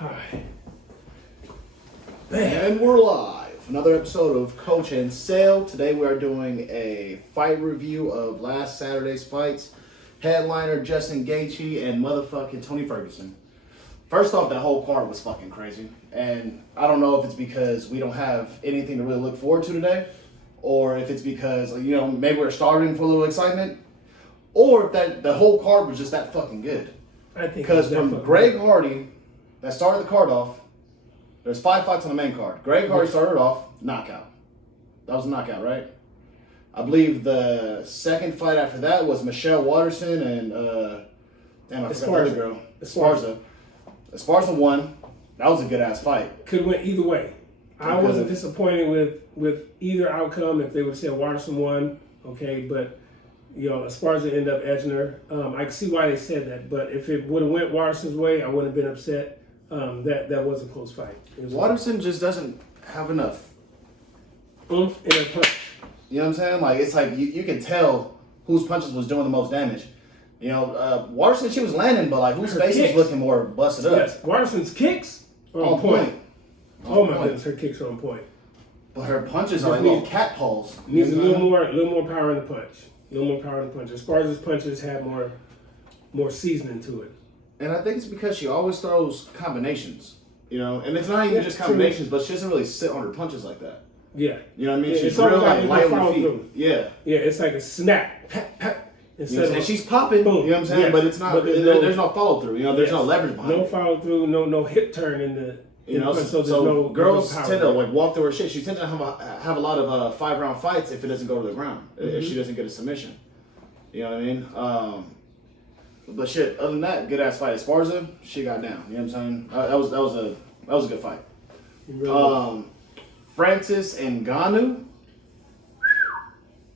Hi. And we're live. Another episode of Coach and Sale. Today we are doing a fight review of last Saturday's fights. Headliner Justin Gaethje and motherfucking Tony Ferguson. First off, that whole card was fucking crazy. And I don't know if it's because we don't have anything to really look forward to today, or if it's because, maybe we're starving for a little excitement, or if that the whole card was just that fucking good. I think Because from Greg Hardy, that started the card off, there's 5 fights on the main card. Greg Hardy started off, knockout. That was a knockout, right? I believe the second fight after that was Michelle Watterson and, I forgot the other girl. Esparza won. That was a good-ass fight. Could have went either way. I wasn't disappointed with either outcome if they would have said Watterson won, okay, but, Esparza ended up edging her. I can see why they said that, but if it would have went Watterson's way, I wouldn't have been upset. That was a close fight. Watterson just doesn't have enough oomph in her punch. You know what I'm saying? Like, it's like you can tell whose punches was doing the most damage. Watterson, she was landing, but like whose face was looking more busted up. Yes, Watterson's kicks are on point. Oh my goodness, her kicks are on point. But her punches are like little cat paws. Needs a little more power in the punch. A little more power in the punch. Esparza's punches had more seasoning to it. And I think it's because she always throws combinations, and it's not even just combinations, but she doesn't really sit on her punches like that. Yeah. You know what I mean? She's real like light on the feet. Through. Yeah. Yeah, it's like a snap. Pat, pat. And she's popping, boom. You know what I'm saying? Yeah. But it's not, there's no follow through, there's no leverage behind it. No follow through, no hip turn in the, so girls tend to like walk through her shit. She tends to have a lot of 5-round fights if it doesn't go to the ground, if she doesn't get a submission. You know what I mean? But shit, other than that, good ass fight. Esparza, she got down. You know what I'm saying? That was a good fight. Really Francis Ngannou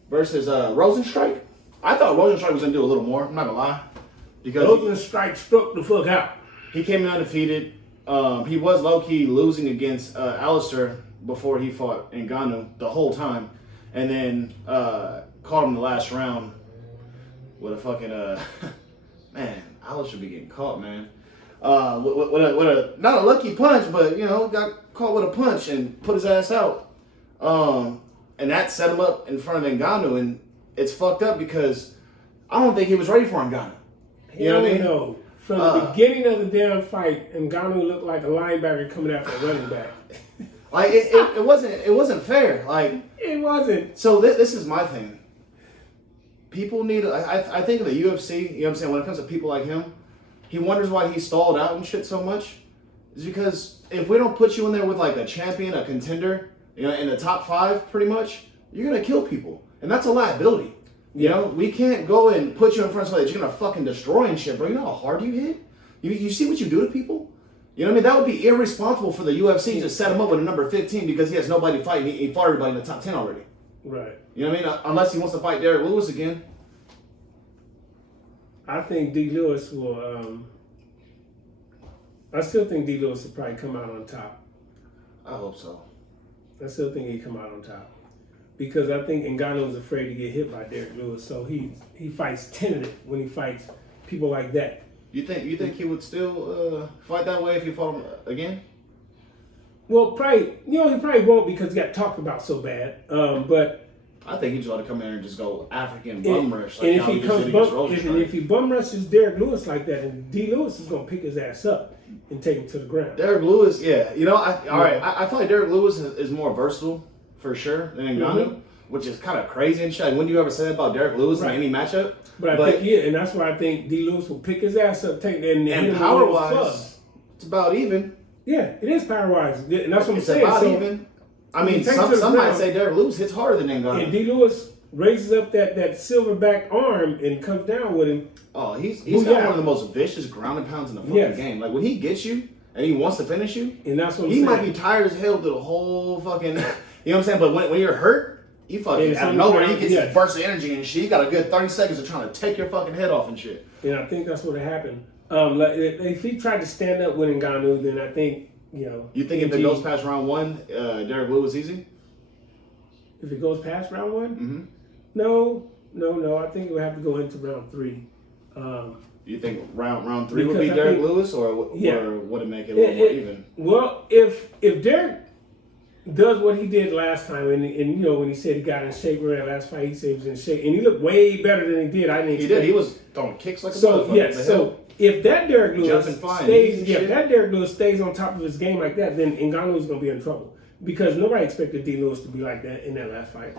versus Rosenstrike. I thought Rosenstrike was gonna do a little more. I'm not gonna lie, because Rosenstrike struck the fuck out. He came in undefeated. He was low key losing against Alistair before he fought Ngannou the whole time, and then caught him in the last round with a fucking man, Alistair be getting caught, man. With a not a lucky punch, but got caught with a punch and put his ass out. And that set him up in front of Ngannou, and it's fucked up because I don't think he was ready for Ngannou. You know what I mean? No. From the beginning of the damn fight, Ngannou looked like a linebacker coming after a running back. Like it wasn't fair. Like it wasn't. So this is my thing. People need. I think in the UFC, you know what I'm saying, when it comes to people like him, he wonders why he stalled out and shit so much. It's because if we don't put you in there with like a champion, a contender, in the top 5, pretty much, you're gonna kill people, and that's a liability. We can't go and put you in front of somebody that you're gonna fucking destroy and shit, bro. You know how hard you hit? You see what you do to people? You know what I mean? That would be irresponsible for the UFC to set him up with a number 15 because he has nobody fighting. He fought everybody in the top 10 already. Right. You know what I mean? Unless he wants to fight Derek Lewis again. I think D. Lewis will. I still think D. Lewis will probably come out on top. I hope so. I still think he'd come out on top because I think Ngannou is afraid to get hit by Derek Lewis, so he fights tentative when he fights people like that. You think he would still fight that way if he fought him again? Well, probably. He probably won't because he got talked about so bad. But I think he just ought to come in and just go African bum rush. Like, and if he bum rushes Derek Lewis like that, and D. Lewis is gonna pick his ass up and take him to the ground. Derek Lewis, yeah. I feel like Derek Lewis is more versatile for sure than Ngannou, which is kind of crazy and shit. Like, when do you ever say that about Derek Lewis in any matchup? But I think and that's why I think D. Lewis will pick his ass up, take that, and power wise, it's about even. Yeah, it is power wise, and that's what I'm saying. It's about even. I mean, some might say Derek Lewis hits harder than Ngannou. And D. Lewis raises up that silverback arm and comes down with him. Oh, he's got one of the most vicious ground and pounds in the fucking game. Like, when he gets you and he wants to finish you, and that's what he might be tired as hell through the whole fucking. You know what I'm saying? But when you're hurt, he fucking out of nowhere he gets his burst of energy and shit. He got a good 30 seconds of trying to take your fucking head off and shit. And I think that's what happened. Like, if he tried to stand up with Ngannou, then I think You think if it goes past round 1, Derek Lewis easy? If it goes past round 1? Mm-hmm. No. I think it would have to go into round 3. Do you think round 3 would Because be I Derek think- Lewis, or Yeah. would it make it a little more even? Well, if Derek does what he did last time, and you know when he said he got in shape for that last fight, he said he was in shape, and he looked way better than he did. I didn't. He expect did. He was throwing kicks like a So motherfucker. yes, so if that Derek Lewis Jumping fine, stays, easy if shit. that Derek Lewis stays on top of his game like that, then Ngannou's gonna be in trouble because nobody expected D. Lewis to be like that in that last fight.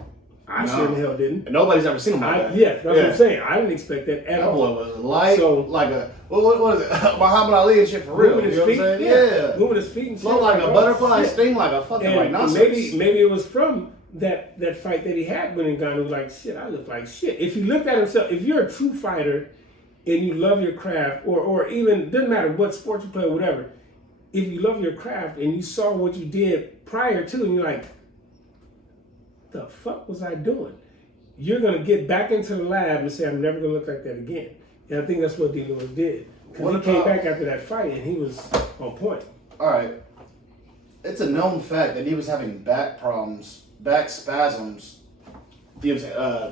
I sure the hell didn't. And nobody's ever seen him like that. Yeah, that's what I'm saying. I didn't expect that at That all. boy was light, So- like a what is it? Muhammad Ali and shit for real. Moving You his know what I'm feet, saying? Yeah. moving his feet and Flow shit, like a oh, butterfly, shit. sting like a fucking And rhinoceros. maybe it was from that fight that he had with Ngannou. Like shit, I look like shit. If he looked at himself, if you're a true fighter and you love your craft, or even doesn't matter what sport you play or whatever, if you love your craft and you saw what you did prior to, and you're like, the fuck was I doing? You're gonna get back into the lab and say, I'm never gonna look like that again. And I think that's what D. Lewis did. Because he came back after that fight and he was on point. All right. It's a known fact that he was having back problems, back spasms. You know what I'm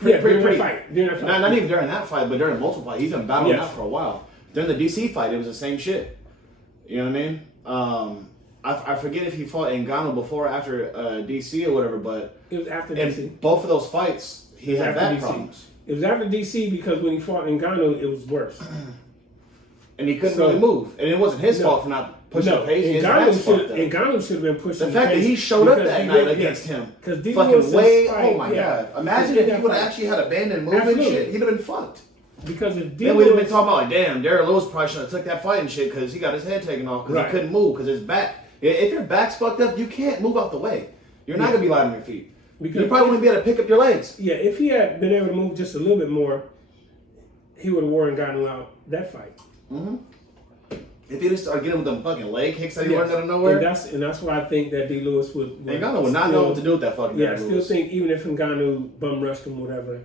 saying? During that fight. Not even during that fight, but during multiple fights. He's been battling Yes. that for a while. During the DC fight, it was the same shit. You know what I mean? I forget if he fought Ngannou before or after DC or whatever, but It was after in DC. both of those fights, he had after back DC. problems. It was after DC because when he fought Ngannou, it was worse. And he couldn't So- really move. And it wasn't his No. fault for not pushing the pace. His Ngannou back's fucked up. should have been pushing The fact that pace he showed up because that he night did- against yeah. him, 'Cause D. fucking Lewis's way, fight, oh my yeah. God. Imagine if he would have actually had abandoned movement and Absolutely. shit, he'd have been fucked. Because if D. Then we'd have been Lewis, talking about, like, damn, Derek Lewis probably should have took that fight and shit because he got his head taken off because Right. he couldn't move because his back. If your back's fucked up, you can't move out the way. You're not Yeah. going to be light on your feet. Because You probably wouldn't be able to pick up your legs. yeah, if he had been able to move just a little bit more, he would have worn Ngannou out that fight. Mm-hmm. If he just started getting with them fucking leg kicks that he Yes. learned out of nowhere, And that's why I think that D. Lewis would Ngannou would not know what to do with that fucking Yeah, I Derek still Lewis. think even if Ngannou bum rushed him, whatever,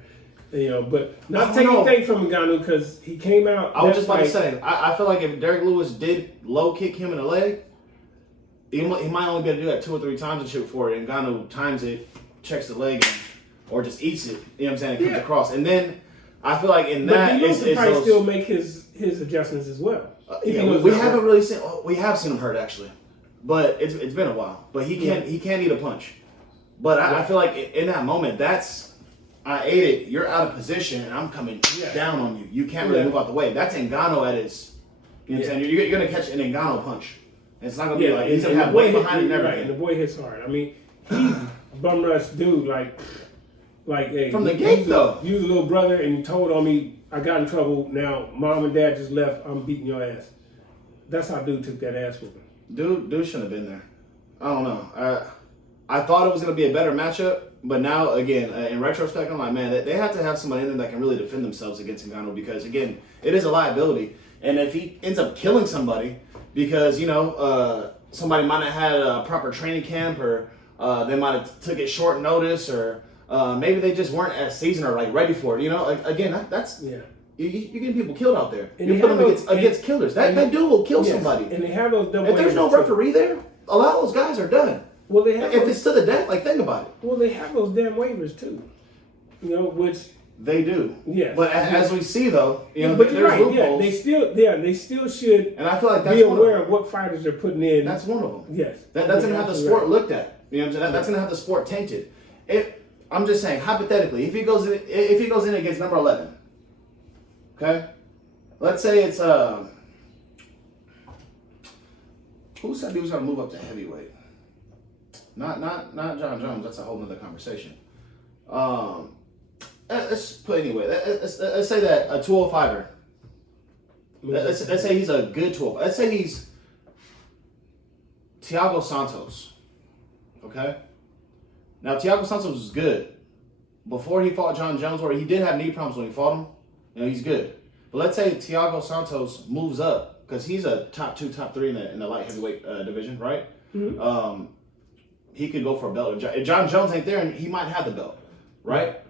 you know, but I not don't taking know. anything from Ngannou because he came out. I was that just about to fight- say, I feel like if Derek Lewis did low kick him in the leg, he might only be able to do that 2 or 3 times and shit before Ngannou times it, checks the leg, or just eats it. You know what I'm saying? It comes Yeah. across, and then I feel like in But that D. Lewis is could probably those. still make his adjustments as well. If he Yeah, was we not haven't hurt. really seen. We have seen him hurt actually, but it's been a while. But he can't eat a punch. But I feel like in that moment, I ate it. You're out of position, and I'm coming down on you. You can't really move out the way. That's Ngannou at his. You know what I'm saying? You're gonna catch an Ngannou punch. And it's not gonna be like he's gonna and have the boy weight hit- behind it and right, everything. and the boy hits hard. I mean, he bum rushed dude like hey, From the gate, though. You was a little brother, and you told on me. I got in trouble. Now mom and dad just left. I'm beating your ass. That's how dude took that ass whooping. Dude shouldn't have been there. I don't know. I thought it was gonna be a better matchup, but now again, in retrospect, I'm like, man, they have to have somebody in there that can really defend themselves against Ngannou because again, it is a liability. And if he ends up killing somebody because somebody might not have had a proper training camp, or they might have took it short notice, or maybe they just weren't as seasoned or like ready for it. You know, like, again, that's Yeah. you're getting people killed out there. And You're they putting them have against killers. That dude will kill Yes, somebody. And they have those double. If there's no whammies, too. referee there, a lot of those guys are done. Well, they have. If those, it's to the death, like think about it. well, they have those damn waivers too. You know, which They do. yes. But as we see though, but you're there's right. loopholes. Yeah, they still should And I feel like that's be one aware of of what fighters they're putting in. them. That's one of them. Yes. That's Yeah, gonna have the absolutely sport right. looked at. You know what I'm saying? That's gonna have the sport tainted. I'm just saying, hypothetically, if he goes in against number 11, okay? Let's say it's who said he was gonna move up to heavyweight? Not John Jones. That's a whole nother conversation. Let's put anyway. Let's say that a 205er. Let's say he's a good 205. Let's say he's Thiago Santos. Okay. Now Thiago Santos was good before he fought John Jones, where he did have knee problems when he fought him. He's good. But let's say Thiago Santos moves up because he's a top 2, top 3 in the light heavyweight division, right? Mm-hmm. He could go for a belt. If John Jones ain't there, he might have the belt, right?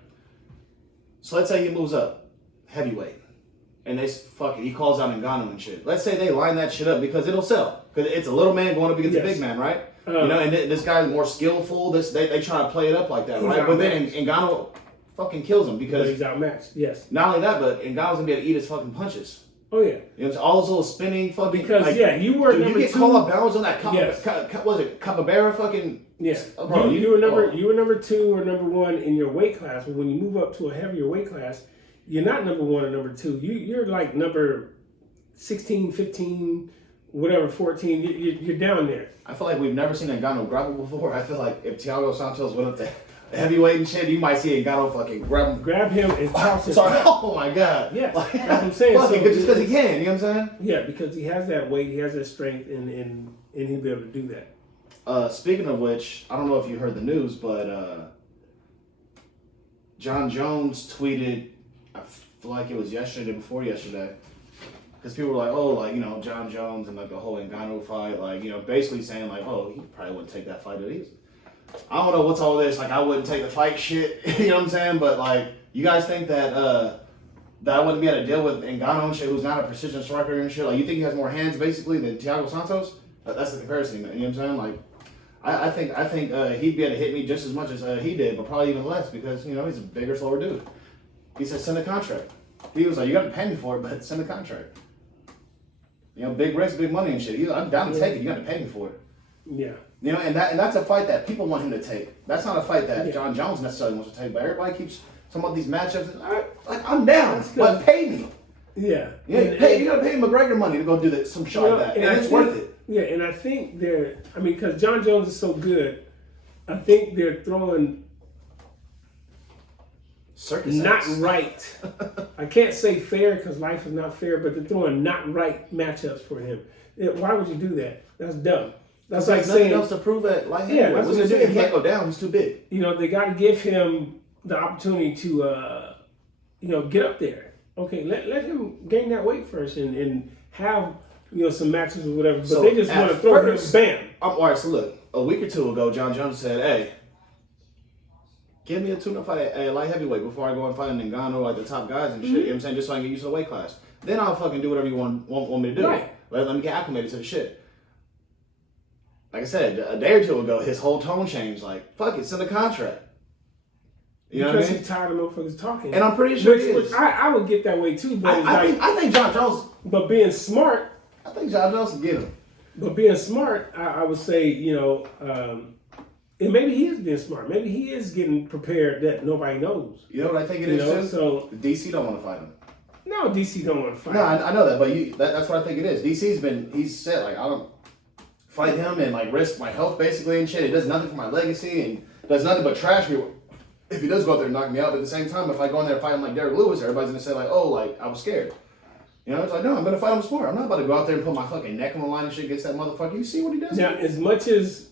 So let's say he moves up heavyweight, and he calls out Ngannou and shit. Let's say they line that shit up because it'll sell because it's a little man going up against a big man, right? And this guy's more skillful. They try to play it up like that, right? But then Ngannou fucking kills him because he's outmatched. Yes. not only that, but Ngannou's gonna be able to eat his fucking punches. Oh yeah. You know, all those little spinning fucking. Because like, you were dude, number you get two. called up bounds on that. Yes. Was it Capybara fucking? Yeah. Bro, you were number 2 or number 1 in your weight class. But when you move up to a heavier weight class, you're not number 1 or number 2. You're like number 16, 15, whatever, 14. You're down there. I feel like we've never seen Ngannou grapple before. I feel like if Thiago Santos went up to heavyweight and shit, you might see Ngannou fucking grab him and toss him. Sorry. Oh my god. Yeah, like, that's what I'm saying. So, just because he can, you know what I'm saying? Yeah, because he has that weight, he has that strength, and he'll be able to do that. Speaking of which, I don't know if you heard the news, but John Jones tweeted, I feel like it was yesterday, before yesterday, because people were like, oh, like, you know, John Jones and like the whole Ngannou fight, like, you know, basically saying like, oh, he probably wouldn't take that fight at easy. I don't know what's all this, like I wouldn't take the fight shit, you know what I'm saying? But like, you guys think that that I wouldn't be able to deal with Ngannou and shit, who's not a precision striker and shit? Like, you think he has more hands basically than Thiago Santos? That's the comparison, you know what I'm saying? Like, I think he'd be able to hit me just as much as he did, but probably even less because, you know, he's a bigger, slower dude. He said, send a contract. He was like, you got to pay me for it, but send a contract. You know, big risk, big money and shit. He's like, I'm down to take it. You got to pay me for it. Yeah. You know, and that's a fight that people want him to take. That's not a fight that John Jones necessarily wants to take, but everybody keeps talking about these matchups. All right, like, I'm down, but pay me. Yeah. You got to pay McGregor money to go do some shot like that, and it's worth it. Yeah, and I think because John Jones is so good, I think they're throwing circus not acts. Right. I can't say fair because life is not fair, but they're throwing not right matchups for him. Why would you do that? That's dumb. That's like saying nothing else to prove that light yeah, heavyweight. What's he do? He can't go down. He's too big. You know, they got to give him the opportunity to, get up there. Okay, let him gain that weight first and have some matches or whatever. But they just want to throw him. Bam. All right. So look, a week or two ago, John Jones said, "Hey, give me a tune-up fight at light heavyweight before I go and fight Ngannou, like the top guys and shit. You know what I'm saying? Just so I can get used to the weight class. Then I'll fucking do whatever you want me to do. Right. Let me get acclimated to the shit." Like I said, a day or two ago, his whole tone changed. Like, fuck it, send a contract. You know what I mean? Because he's tired of motherfuckers talking. And I'm pretty sure he is. I would get that way too, but I think John Jones. But being smart. I think John Jones can get him. But being smart, I would say, and maybe he is being smart. Maybe he is getting prepared that nobody knows. You know what I think it is too? So DC don't want to fight him. No, DC don't want to fight. No, I know that, but that's what I think it is. He's said like, I don't fight him and like risk my health basically and shit. It does nothing for my legacy and does nothing but trash me. If he does go out there and knock me out, but at the same time, if I go in there and fight him like Derek Lewis, everybody's gonna say like, oh, like I was scared. You know, it's like, no, I'm gonna fight him smart. I'm not about to go out there and put my fucking neck on the line and shit against that motherfucker. You see what he does? Now, as much as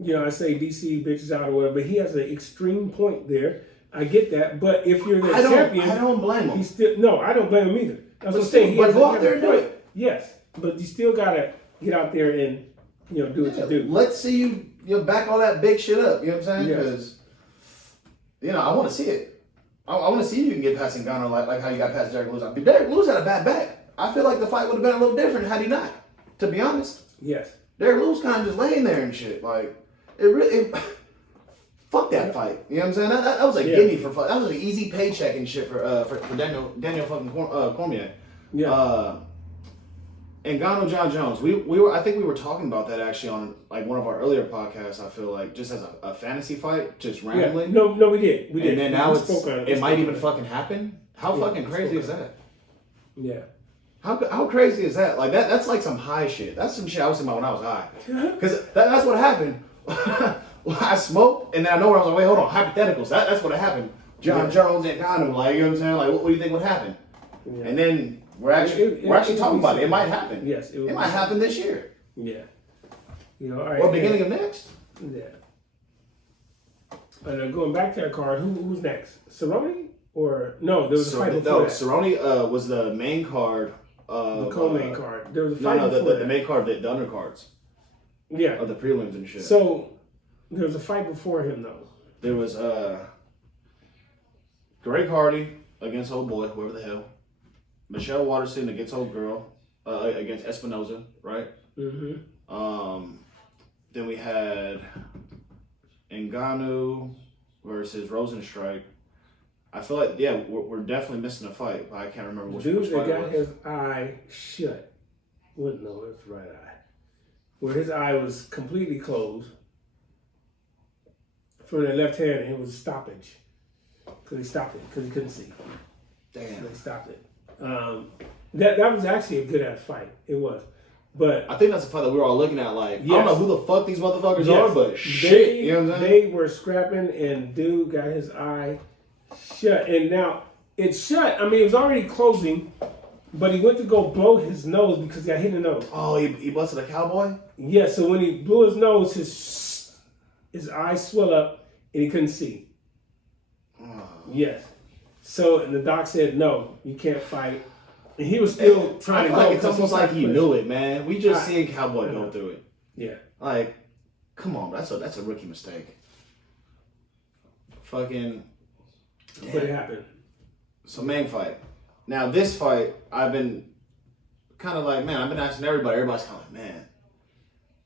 I say DC bitches out or whatever, but he has an extreme point there. I get that, but if you're the champion, I don't blame him. I don't blame him either. That's what I'm saying. But go out there and do it. Yes, but you still gotta get out there and do what you do. Let's see you back all that big shit up. You know what I'm saying? Yes. Because I want to see it. I want to see if you can get past Ngannou like how you got past Derek Lewis. But Derek Lewis had a bad back. I feel like the fight would have been a little different had he not. To be honest. Yes. Derek Lewis kind of just laying there and shit. Like fuck that fight. You know what I'm saying? That was a gimme for fight. That was an easy paycheck and shit for Daniel fucking Cormier. Yeah. Ngannou, John Jones. I think we were talking about that actually on like one of our earlier podcasts. I feel like just as a fantasy fight, just randomly. Yeah. No, we did. And then now it might even fucking happen. How fucking crazy is that? Yeah. How crazy is that? Like that's like some high shit. That's some shit I was thinking about when I was high. Because that's what happened. I smoked and then I know where I was like, wait, hold on, hypotheticals. That's what happened. John Jones and Ngannou, like, you know what I'm saying? Like, what do you think would happen? Yeah. And then we're actually talking about it. It might happen. Yes, it might happen this year. Yeah. All right. Or beginning of next. Yeah. And going back to that card, who's next? Cerrone or no? There was a fight before that. Cerrone was the main card. The co-main card. There was a fight before the main card, the undercards. Yeah. Of the prelims and shit. So there was a fight before him though. There was Greg Hardy against old boy, whoever the hell. Michelle Waterson against old girl, against Espinoza, right? Mm-hmm. Then we had Ngannou versus Rosenstrike. I feel like, yeah, we're definitely missing a fight, but I can't remember which Dude which that fight got it was. his eye shut. Wouldn't know it's right eye. Where his eye was completely closed. From the left hand, and it was a stoppage. Because he stopped it, because he couldn't see. Damn. So they stopped it. That was actually a good ass fight. It was. But I think that's the fight that we were all looking at. Like, yes. I don't know who the fuck these motherfuckers yes, are, but shit, you know what I'm saying? They were scrapping, and dude got his eye shut. And now it's shut. I mean, it was already closing, but he went to go blow his nose because he got hit in the nose. Oh, he busted a cowboy? Yeah. So when he blew his nose, his eyes swelled up, and he couldn't see. Oh. Yes. So and the doc said, no, you can't fight. And he was still trying to go. Like it's almost like he knew it, man. We just seen Cowboy go through it. Yeah. Like, come on, that's a rookie mistake. Fucking. But it happened. So main fight. Now this fight, I've been kind of like, man, I've been asking everybody. Everybody's kind of like, man,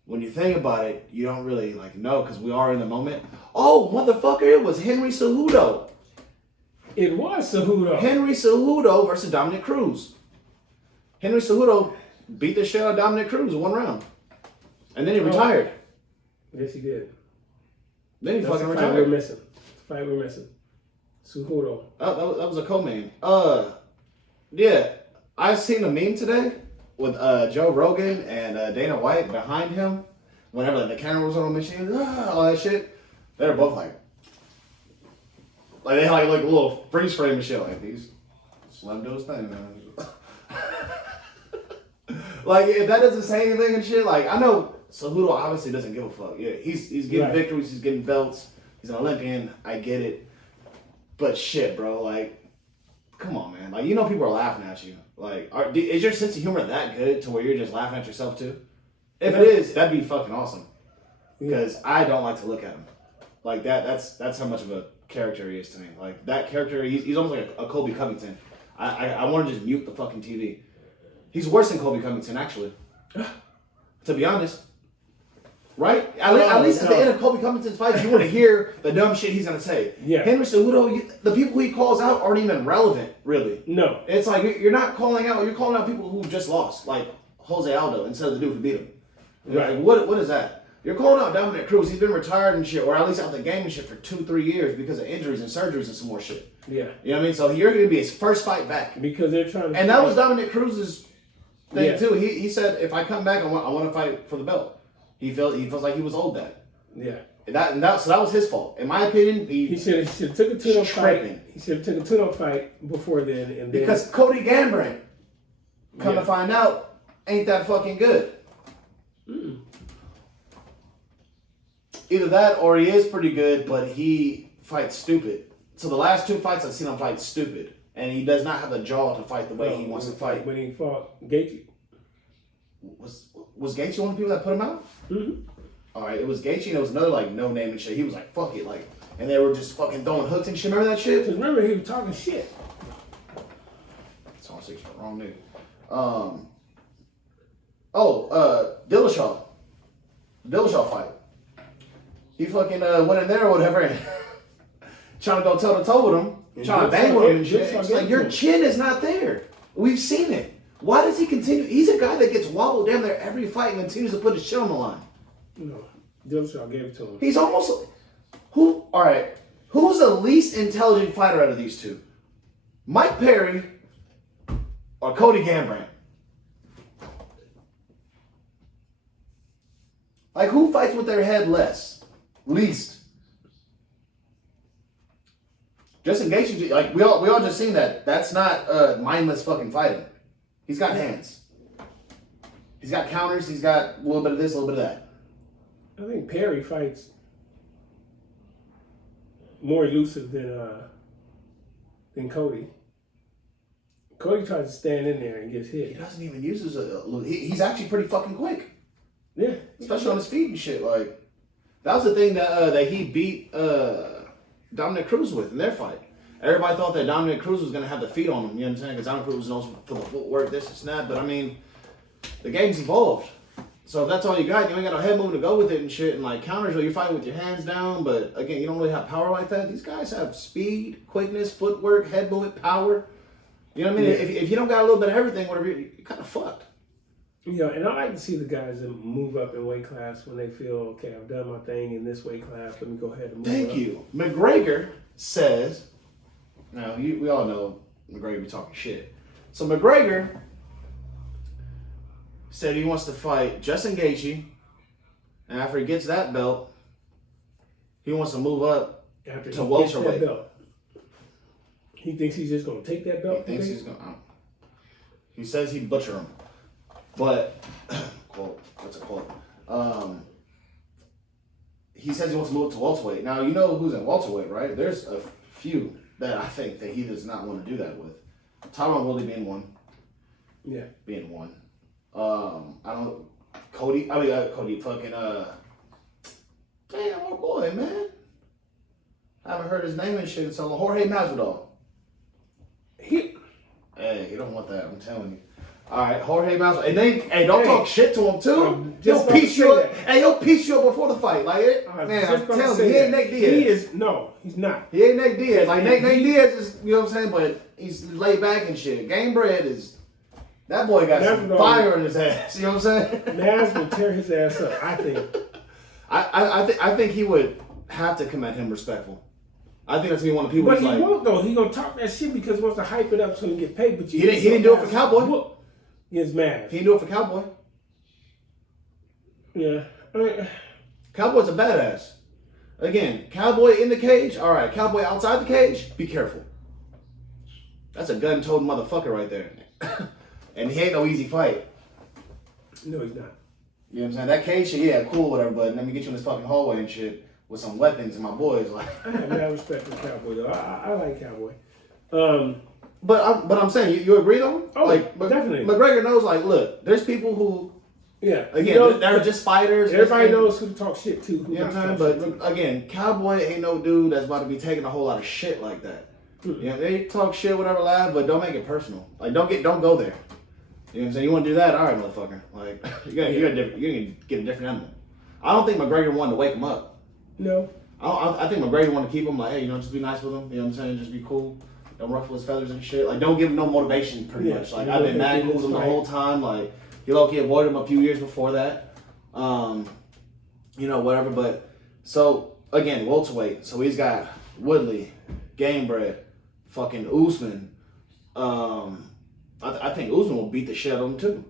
when you think about it, you don't really like know because we are in the moment. Oh, motherfucker, it was Henry Cejudo. It was Cejudo. Henry Cejudo versus Dominic Cruz. Henry Cejudo beat the shit out of Dominic Cruz in one round. And then he retired. Yes, he did. Then he That's fucking the fight we're retired. missing. The fight we're missing. Cejudo. That was a co-main. Yeah. I seen a meme today with Joe Rogan and Dana White behind him. Whenever like, the camera was on the machine, all that shit. They were both like they had like a little freeze frame and shit. Like these, just let him do his thing, man. Like if that doesn't say anything and shit, like I know Cejudo obviously doesn't give a fuck. Yeah, he's getting victories, he's getting belts, he's an Olympian. I get it, but shit, bro, like, come on, man. Like you know people are laughing at you. Like, is your sense of humor that good to where you're just laughing at yourself too? If it is, that'd be fucking awesome. Because I don't like to look at him like that. That's how much of a character he is to me. Like that character, he's almost like a Colby Covington. I want to just mute the fucking TV. He's worse than Colby Covington, actually. To be honest. Right? At least at the end of Colby Covington's fight, you want to hear the dumb shit he's going to say. Yeah. Henry Cejudo, the people he calls out aren't even relevant, really. No. It's like you're not calling out, you're calling out people who just lost, like Jose Aldo instead of the dude who beat him. Right. Like, what is that? You're calling out Dominic Cruz. He's been retired and shit, or at least out the game and shit for 2-3 years because of injuries and surgeries and some more shit. Yeah. You know what I mean? So you're going to be his first fight back. Because they're trying to. And that was Dominic Cruz's thing too. He said, if I come back, I want to fight for the belt. He feels like he was owed that. Yeah. So that was his fault. In my opinion, he should have took a tune-up fight. He should have took a tune-up fight before then. And because Cody Garbrandt, come to find out, ain't that fucking good. Mm-mm. Either that or he is pretty good, but he fights stupid. So the last 2 fights I've seen him fight stupid. And he does not have the jaw to fight the way he wants to fight. When he fought Gaethje. Was Gaethje one of the people that put him out? Mm-hmm. Alright, it was Gaethje and it was another like no name and shit. He was like, fuck it, like, and they were just fucking throwing hooks and shit. Remember that shit? Because remember, he was talking shit. It's on 6 wrong nigga. Dillashaw. Dillashaw fight. He fucking went in there or whatever and trying to go toe to toe with him, trying to bang with him and shit. It's like your chin is not there. We've seen it. Why does he continue? He's a guy that gets wobbled down there every fight and continues to put his shit on the line. No, Dillashaw gave it to him. He's almost who's the least intelligent fighter out of these two? Mike Perry or Cody Garbrandt? Like who fights with their head least? Justin Gaethje, like we all just seen that. That's not mindless fucking fighting. He's got hands. He's got counters. He's got a little bit of this, a little bit of that. I think Perry fights more elusive than Cody. Cody tries to stand in there and gets hit. He doesn't even use his. He's actually pretty fucking quick. Yeah, Especially on his feet and shit. Like that was the thing that he beat Dominic Cruz with in their fight. Everybody thought that Dominic Cruz was gonna have the feet on him. You know what I'm saying? Because Dominic Cruz was known for the footwork, this and that. But I mean, the game's evolved. So if that's all you got, you ain't got no head movement to go with it and shit. And like counters, you're fighting with your hands down, but again, you don't really have power like that. These guys have speed, quickness, footwork, head movement, power. You know what I mean? Yeah. If you don't got a little bit of everything, whatever, you're kind of fucked. Yeah, and I like to see the guys that move up in weight class when they feel, okay, I've done my thing in this weight class. Let me go ahead and move up. Thank you. McGregor says, now we all know McGregor be talking shit. So McGregor said he wants to fight Justin Gaethje, and after he gets that belt, he wants to move up After to he welterweight. gets that belt. He thinks he's just going to take that belt? He thinks he's going to. He says he'd butcher him. But, quote, what's a quote? He says he wants to move to welterweight. Now, you know who's in welterweight, right? There's a few that I think that he does not want to do that with. Tyron Woodley being one. Yeah. Being one. Cody fucking, damn, our boy, man. I haven't heard his name and shit in so long. Jorge Masvidal. Hey, you don't want that, I'm telling you. All right, Jorge Masvidal. And then, don't talk shit to him, too. He'll piece you up. Hey, he'll piece you up before the fight. Like, man, I'm telling you, he ain't Nate Diaz. No, he's not. He ain't Nate Diaz. Like, Nate Diaz is, you know what I'm saying? But he's laid back and shit. Game Bread is... That boy got some fire in his ass. You know what I'm saying? Naz will tear his ass up, I think. I think he would have to come at him respectful. I think that's gonna be one of the people. But he won't though. He gonna talk that shit because he wants to hype it up so he can get paid. But he didn't do it for Cowboy. He's mad. He didn't do it for Cowboy. Yeah. Cowboy's a badass. Again, Cowboy in the cage. All right. Cowboy outside the cage. Be careful. That's a gun-toting motherfucker right there. And he ain't no easy fight. No, he's not. You know what I'm saying? That cage shit, yeah, cool, whatever, but let me get you in this fucking hallway and shit with some weapons and my boys. Like, I have mad respect for Cowboy, though. I like Cowboy. But I'm saying, you agree, though? Oh, like, definitely. McGregor knows, like, look, there's people who, yeah, again, they're just fighters. Everybody knows who to talk shit to. You know what I'm saying? But, again, Cowboy ain't no dude that's about to be taking a whole lot of shit like that. Mm-hmm. You know, they talk shit, whatever, live, but don't make it personal. Like, don't go there. You know what I'm saying? You want to do that? All right, motherfucker. Like, you're gonna get a different animal. I don't think McGregor wanted to wake him up. No. I think McGregor wanted to keep him like, hey, just be nice with him. You know what I'm saying? Just be cool. Don't ruffle his feathers and shit. Like, don't give him no motivation, pretty much. Like, I've been mad with him the whole time. Like, he low-key avoided him a few years before that. Whatever. But, so, again, welterweight. So, he's got Woodley, Gamebred, fucking Usman. I think Usman will beat the shit out of him too.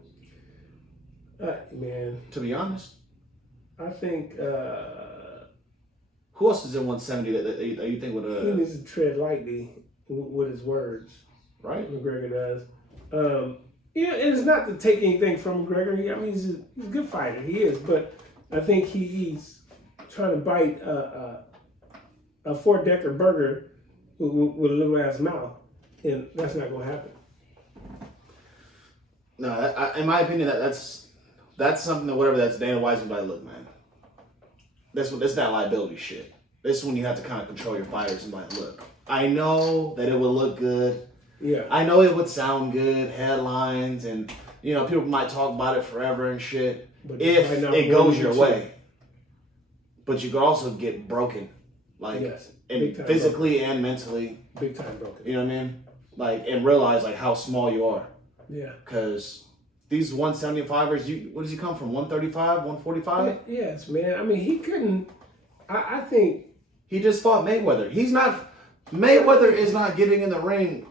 Man. To be honest. I think... who else is in 170 that you think would... He needs to tread lightly with his words. Right. McGregor does. It's not to take anything from McGregor. He's a good fighter. He is. But I think he's trying to bite a four-decker burger with a little ass mouth. And that's not going to happen. No, in my opinion, that's something that's Dana White's gonna be like, look, man, that's that liability shit. This is when you have to kind of control your fighters and be like, look, I know that it would look good. Yeah. I know it would sound good, headlines, and people might talk about it forever and shit. But if it goes your way, but you could also get broken, like and physically broken. And mentally. Big time broken. You know what I mean? Like, and realize like how small you are. Yeah. Because these 175ers, what does he come from? 135, 145? Yes, man. I mean, he couldn't. I think he just fought Mayweather. Mayweather is not getting in the ring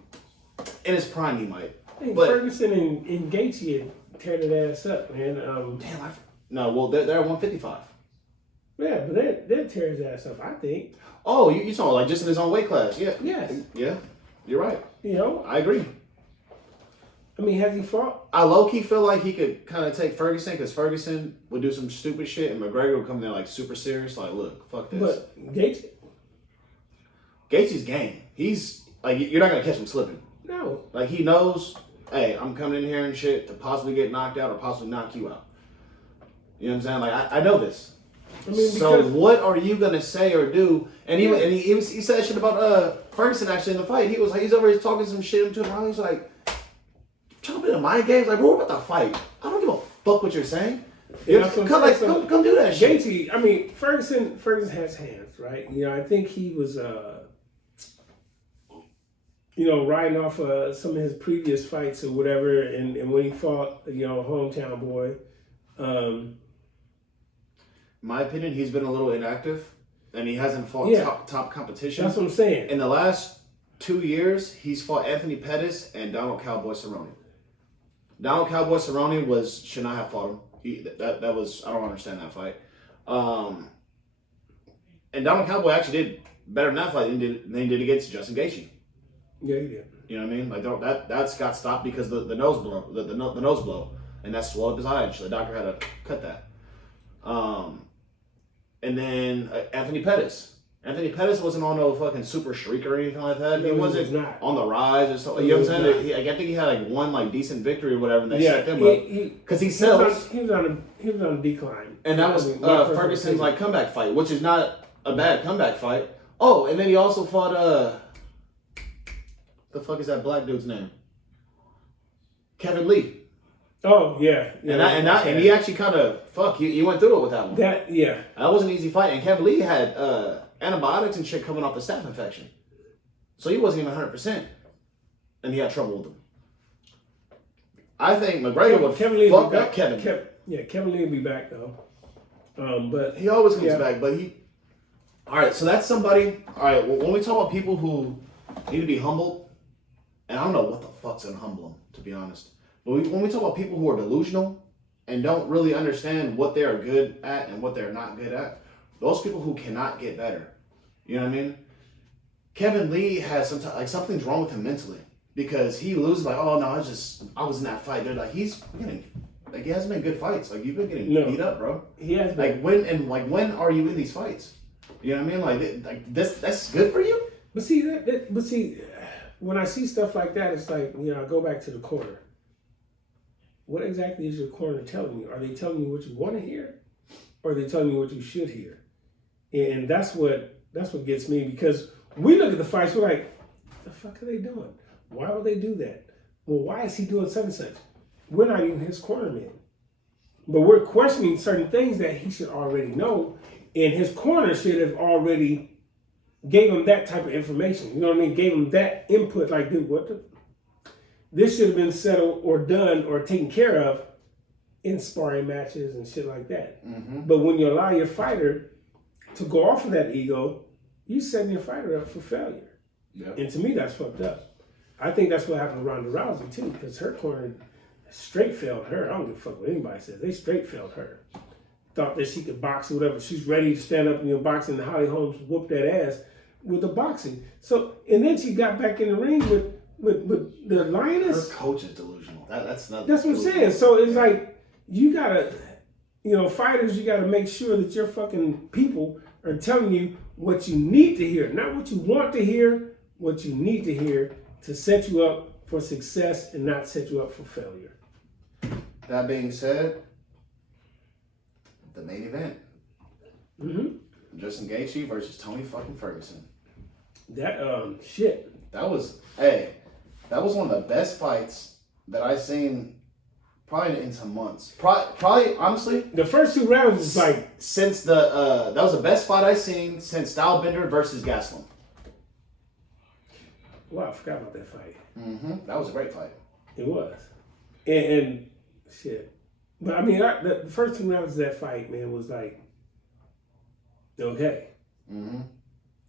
in his prime. He might. I think Ferguson and Gaethje tear that ass up, man. Well, they're at 155. Yeah, but they'll tear his ass up, I think. Oh, you talking like just in his own weight class? Yeah. Yes. Yeah. You're right. I agree. I mean, has he fought? I low-key feel like he could kind of take Ferguson because Ferguson would do some stupid shit and McGregor would come in like super serious. Like, look, fuck this. But Gaethje's game. He's like, you're not going to catch him slipping. No. Like, he knows, hey, I'm coming in here and shit to possibly get knocked out or possibly knock you out. You know what I'm saying? Like, I know this. I mean, so what are you going to say or do? And he said shit about Ferguson actually in the fight. He was like, he's over here talking some shit to him. He's like, trying to play the mind games, like, we're about to fight. I don't give a fuck what you're saying. Come do that shit. Gaethje, I mean, Ferguson has hands, right? You know, I think he was, riding off some of his previous fights or whatever, and when he fought, hometown boy. My opinion, he's been a little inactive, and he hasn't fought top competition. That's what I'm saying. In the last 2 years, he's fought Anthony Pettis and Donald Cowboy Cerrone. Donald Cowboy Cerrone should not have fought him. That was, I don't understand that fight. And Donald Cowboy actually did better in that fight than he did against Justin Gaethje. Yeah, he did. You know what I mean? Like that's got stopped because the nose blow, and that swelled up his eye. Actually, the doctor had to cut that. And then Anthony Pettis. Anthony Pettis wasn't on no fucking super streak or anything like that. No, he wasn't not. on the rise or something. You know what I'm saying? I think he had like one decent victory or whatever, and they set him up because he sells. He was on a decline, and that was Ferguson's like comeback fight, which is not a bad comeback fight. Oh, and then he also fought the fuck is that black dude's name? Kevin Lee. Oh yeah. And he actually kind of he went through it with that one. That was an easy fight, and Kevin Lee had antibiotics and shit coming off the staph infection, so he wasn't even 100%, and he had trouble with them. I think McGregor would fuck up Kevin. Kevin Lee will be back though. But he always comes back. But all right. So that's somebody. All right. When we talk about people who need to be humbled, and I don't know what the fuck's gonna humble them, to be honest. But when we talk about people who are delusional and don't really understand what they are good at and what they're not good at, those people who cannot get better. You know what I mean? Kevin Lee has something's wrong with him mentally because he loses oh no, I was in that fight. They're like he hasn't been good fights. Like you've been getting beat up, bro. He has been. When are you in these fights? You know what I mean? Like that's good for you. But see, when I see stuff like that, it's like I go back to the corner. What exactly is your corner telling you? Are they telling you what you want to hear, or are they telling you what you should hear? And that's what gets me, because we look at the fights, we're like, the fuck are they doing? Why would they do that? Well, why is he doing such and such? We're not even his corner man, but we're questioning certain things that he should already know, and his corner should have already gave him that type of information. You know what I mean? Gave him that input. Like, dude, this should have been settled or done or taken care of in sparring matches and shit like that. Mm-hmm. But when you allow your fighter to go off of that ego, you setting your fighter up for failure. Yep. And to me, that's fucked up. I think that's what happened to Ronda Rousey too, because her corner straight failed her. I don't give a fuck what anybody says. They straight failed her. Thought that she could box or whatever. She's ready to stand up in boxing, and Holly Holmes whooped that ass with the boxing. So, and then she got back in the ring with the Lioness. Her coach is delusional. That's what I'm saying. So it's like you gotta, fighters. You gotta make sure that your fucking people are telling you what you need to hear, not what you want to hear. What you need to hear to set you up for success and not set you up for failure. That being said, the main event: Justin Gaethje versus Tony fucking Ferguson. That shit. That was one of the best fights that I've seen probably in some months. Probably honestly, the first 2 rounds was like since that was the best fight I've seen since Stylebender versus Gastelum. Wow, I forgot about that fight. Mm-hmm. That was a great fight. It was, and shit. But I mean, the first 2 rounds of that fight, man, was like okay. Mm-hmm.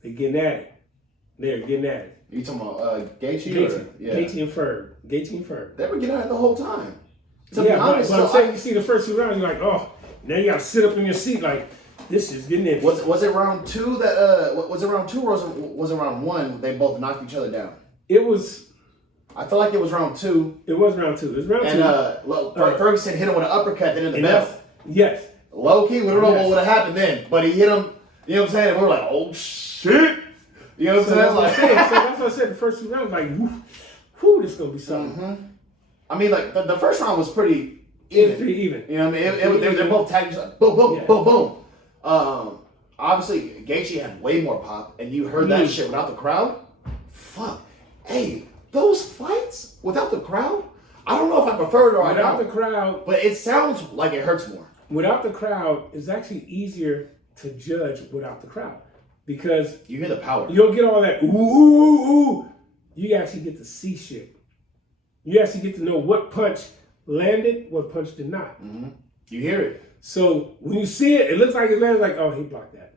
They're getting at it. They're getting at it. You talking about Gaethje? Gaethje and Ferg. Gaethje and Ferg. They were getting at it the whole time. To be honest, but I'm saying you see the first 2 rounds, you're like, oh, now you gotta sit up in your seat like this is getting in. Was it round 2 that was it round 2 or was it round 1? They both knocked each other down. It was. I feel like it was round 2. It was round 2. It was round 2. And Ferguson hit him with an uppercut then in the bell. Yes. Low key, we don't know what would have happened then, but he hit him. You know what I'm saying? And we were like, oh shit. You know what I'm saying? So that's what I said. The first 2 rounds, like, whew, this is gonna be something. Mm-hmm. I mean, like the first round was pretty even. Pretty even. You know what I mean? They're both tagging, like, boom, boom, boom, boom. Obviously, Gaethje had way more pop, and you heard that shit without the crowd. Fuck. Hey, those fights without the crowd, I don't know if I prefer it or without the crowd, but it sounds like it hurts more. without the crowd, it's actually easier to judge without the crowd because you hear the power. You don't get all that ooh, ooh, ooh. You actually get to see shit. You actually get to know what punch landed, what punch did not. Mm-hmm. You hear it. So when you see it, it looks like it landed like, oh, he blocked that.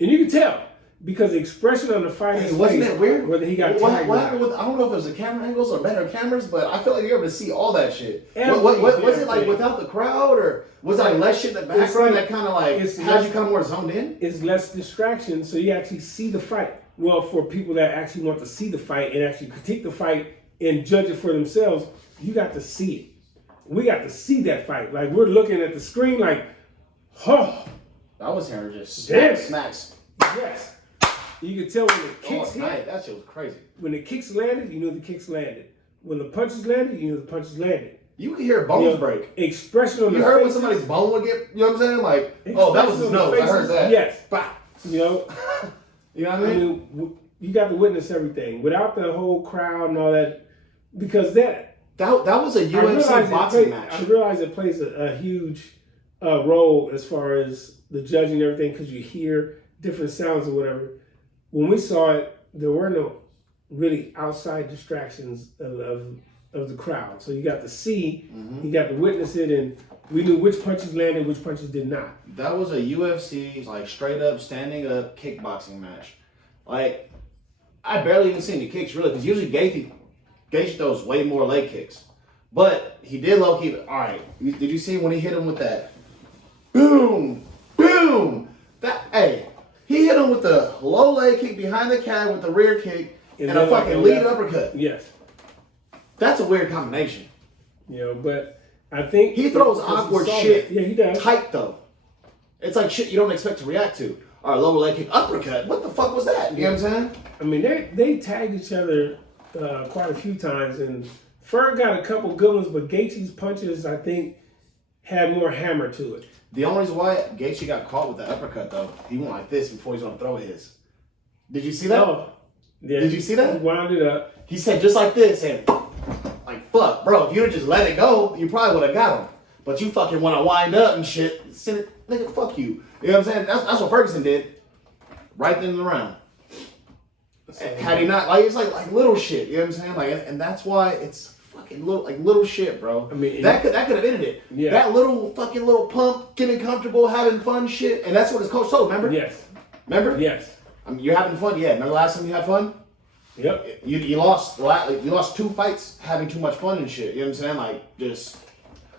And you can tell because the expression on the fighter's wasn't face, it weird? Whether he got what tagged or happened not. with, I don't know if it was the camera angles or better cameras, but I feel like you're able to see all that shit. Everything, Was it like without the crowd, or was it like less shit in the background that kind of like had you come more zoned in? It's less distraction, so you actually see the fight. Well, for people that actually want to see the fight and actually critique the fight and judge it for themselves, you got to see it. We got to see that fight. Like, we're looking at the screen like, oh. I was hearing just smacks. Yes. You could tell when the kicks hit. That shit was crazy. When the kicks landed, you knew the kicks landed. When the punches landed, you knew the punches landed. You could hear bones break. Expression on the face. You heard faces, when somebody's bone would get, you know what I'm saying? Like, oh, that was his nose. I heard that. Yes. Bah. You know? You know what I mean? You got to witness everything without the whole crowd and all that, because that was a UFC boxing match. I realize it plays a huge role as far as the judging and everything, because you hear different sounds or whatever. When we saw it, there were no really outside distractions of the crowd. So you got to see, you got to witness it, and we knew which punches landed, which punches did not. That was a UFC, like, straight up, standing up kickboxing match. Like, I barely even seen the kicks, really, because usually Gaethje throws way more leg kicks. But he did low-key, all right, did you see when he hit him with that boom, boom? He hit him with the low leg kick behind the calf with the rear kick and a fucking lead uppercut. Yes. That's a weird combination. You know, but I think he throws awkward shit. Yeah, he does. Tight though. It's like shit you don't expect to react to. Or lower leg kick, uppercut. What the fuck was that? You know what I'm saying? I mean, they tagged each other quite a few times, and Ferg got a couple good ones, but Gaethje's punches, I think, had more hammer to it. The only reason why Gaethje got caught with the uppercut, though, he went like this before he's going to throw his. Did you see that? Oh, yeah. Did you see that? He wound it up. He said just like this, and like, fuck, bro, if you would just let it go, you probably would have got him. But you fucking want to wind up and shit. Nigga, fuck you. You know what I'm saying? That's what Ferguson did. Right then and around. Had he not, like, it's like little shit. You know what I'm saying? Like, and that's why it's fucking little shit, bro. I mean, that could have ended it. Yeah. That little pump, getting comfortable, having fun shit, and that's what his coach told. Remember? Yes. Remember? Yes. I mean, you're having fun. Yeah. Remember the last time you had fun? Yep. You lost 2 fights having too much fun and shit. You know what I'm saying? Like, just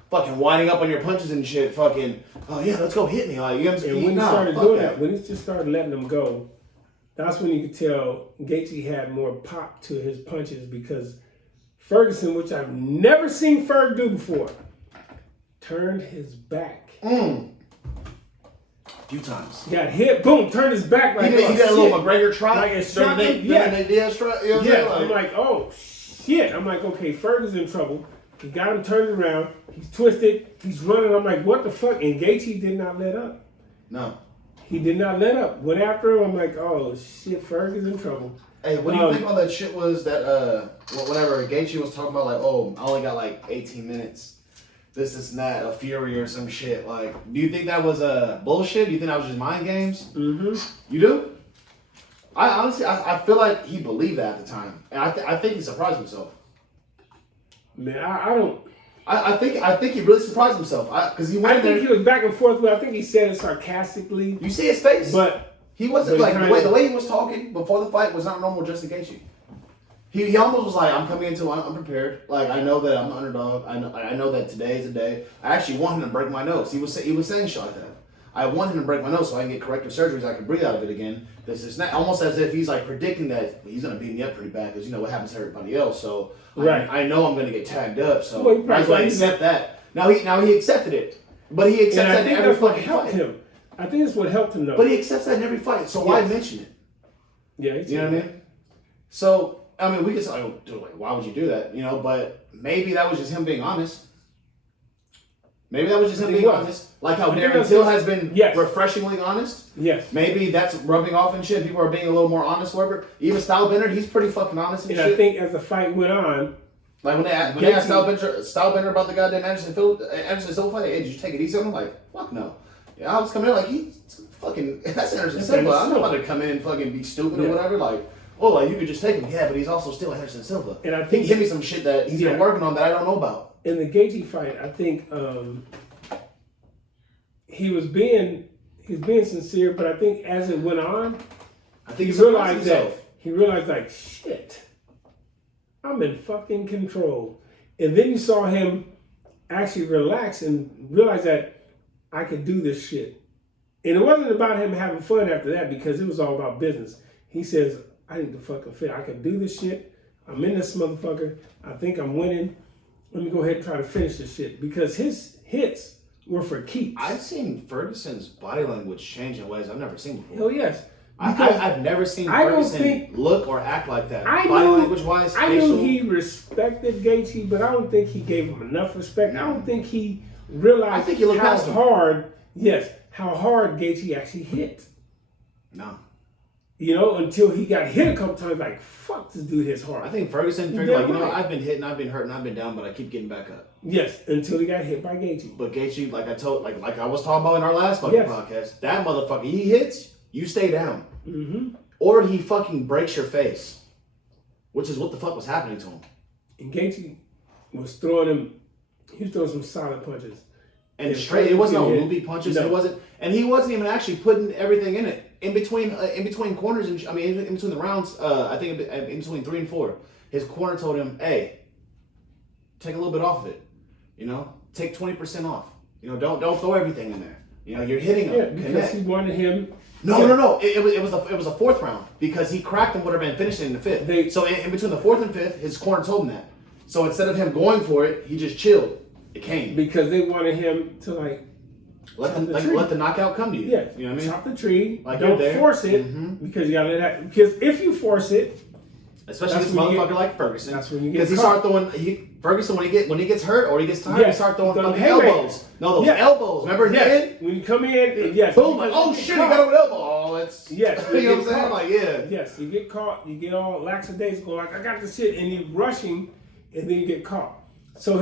fucking winding up on your punches and shit. Fucking, oh yeah, let's go hit me. Like, you know what I'm saying? And when he started doing that, when he just started letting them go, that's when you could tell Gaethje had more pop to his punches, because Ferguson, which I've never seen Ferg do before, turned his back. A few times. Got hit, boom, turned his back like he did a little McGregor trot. Like a shot. Yeah. I'm like, oh shit. I'm like, okay, Ferguson's in trouble. He got him turned around. He's twisted. He's running. I'm like, what the fuck? And Gaethje did not let up. No. He did not let up. Went after him. I'm like, oh shit, Ferg is in trouble. Hey, what do you think all that shit was that, whatever, Gaethje was talking about, like, oh, I only got like 18 minutes. This and that, a fury or some shit. Like, do you think that was bullshit? Do you think that was just mind games? Mm-hmm. You do? I honestly, I feel like he believed that at the time. And I think he surprised himself. Man, I don't. I think he really surprised himself. Because he went he was back and forth. I think he said it sarcastically. You see his face? But he wasn't like, the way he was talking before the fight was not normal Justin Gaethje. He almost was like, I'm coming into it unprepared. Like, I know that I'm an underdog. I know that today is a day. I actually want him to break my nose. He was saying shit like that. I want him to break my nose so I can get corrective surgeries. I can breathe out of it again. This is not almost as if he's like predicting that he's gonna beat me up pretty bad, because you know what happens to everybody else. So right. I know I'm gonna get tagged up. So might as well accept that. Now he accepted it, but he accepts that in every fucking fight. Him. I think that's what helped him though. But he accepts that in every fight. So why mention it? Yeah, you know what I mean. So. I mean, we could say, oh, dude, like, why would you do that? You know, but maybe that was just him being honest. Maybe that was just him being honest. Like how Darren Till has been refreshingly honest. Yes. Maybe that's rubbing off and shit. People are being a little more honest, whatever. Even Stylebender, he's pretty fucking honest and shit. I think as the fight went on, Like when they asked Stylebender about the goddamn Anderson Silva fight, hey, did you take it easy on him? Like, fuck no. Yeah, I was coming in like, he's fucking, that's Anderson Silva. I'm not about to come in and fucking be stupid or whatever. Like, oh, like you could just take him. Yeah, but he's also still Anderson Silva. And I think he hit me some shit that he's been working on that I don't know about. In the Gaethje fight, I think he was being sincere, but I think as it went on, I think he realized like, shit, I'm in fucking control. And then you saw him actually relax and realize that I could do this shit. And it wasn't about him having fun after that, because it was all about business. He says, I need to fucking fit. I can do this shit. I'm in this motherfucker. I think I'm winning. Let me go ahead and try to finish this shit. Because his hits were for keeps. I've seen Ferguson's body language change in ways I've never seen before. Hell yes. I've never seen Ferguson look or act like that. Body language wise, I knew he respected Gaethje, but I don't think he gave him enough respect. I don't think he realized how hard Gaethje actually hit. No. You know, until he got hit a couple times, like, fuck, this dude hits hard. I think Ferguson figured, like, you know, I've been hit and I've been hurt and I've been down, but I keep getting back up. Yes, until he got hit by Gaethje. But Gaethje, like I was talking about in our last fucking podcast, that motherfucker, he hits, you stay down. Mm-hmm. Or he fucking breaks your face, which is what the fuck was happening to him. And Gaethje was throwing some solid punches. And straight, it wasn't no loopy punches. No. He wasn't even actually putting everything in it. In between corners, in between the rounds, I think in between 3 and 4, his corner told him, "Hey, take a little bit off of it. You know, take 20% off. You know, don't throw everything in there. You know, you're hitting him. Yeah, because he wanted him." No. It was a 4th round because he cracked him, would have been finishing in the 5th. So in between the 4th and 5th, his corner told him that. So instead of him going for it, he just chilled. It came because they wanted him to let the knockout come to you. Yeah, you know what I mean. Chop the tree. Like don't force it because you gotta let that. Because if you force it, especially this motherfucker like Ferguson, that's when you get. Because he start throwing Ferguson when he gets hurt or he gets tired, he start throwing fucking elbows. No, those elbows. Remember when you come in, boom! Like, oh shit, he got an elbow. Oh, it's you know what I'm saying? Like yes, you get caught. You get all lackadaisical. Like I got this shit, and you're rushing, and then you get caught. So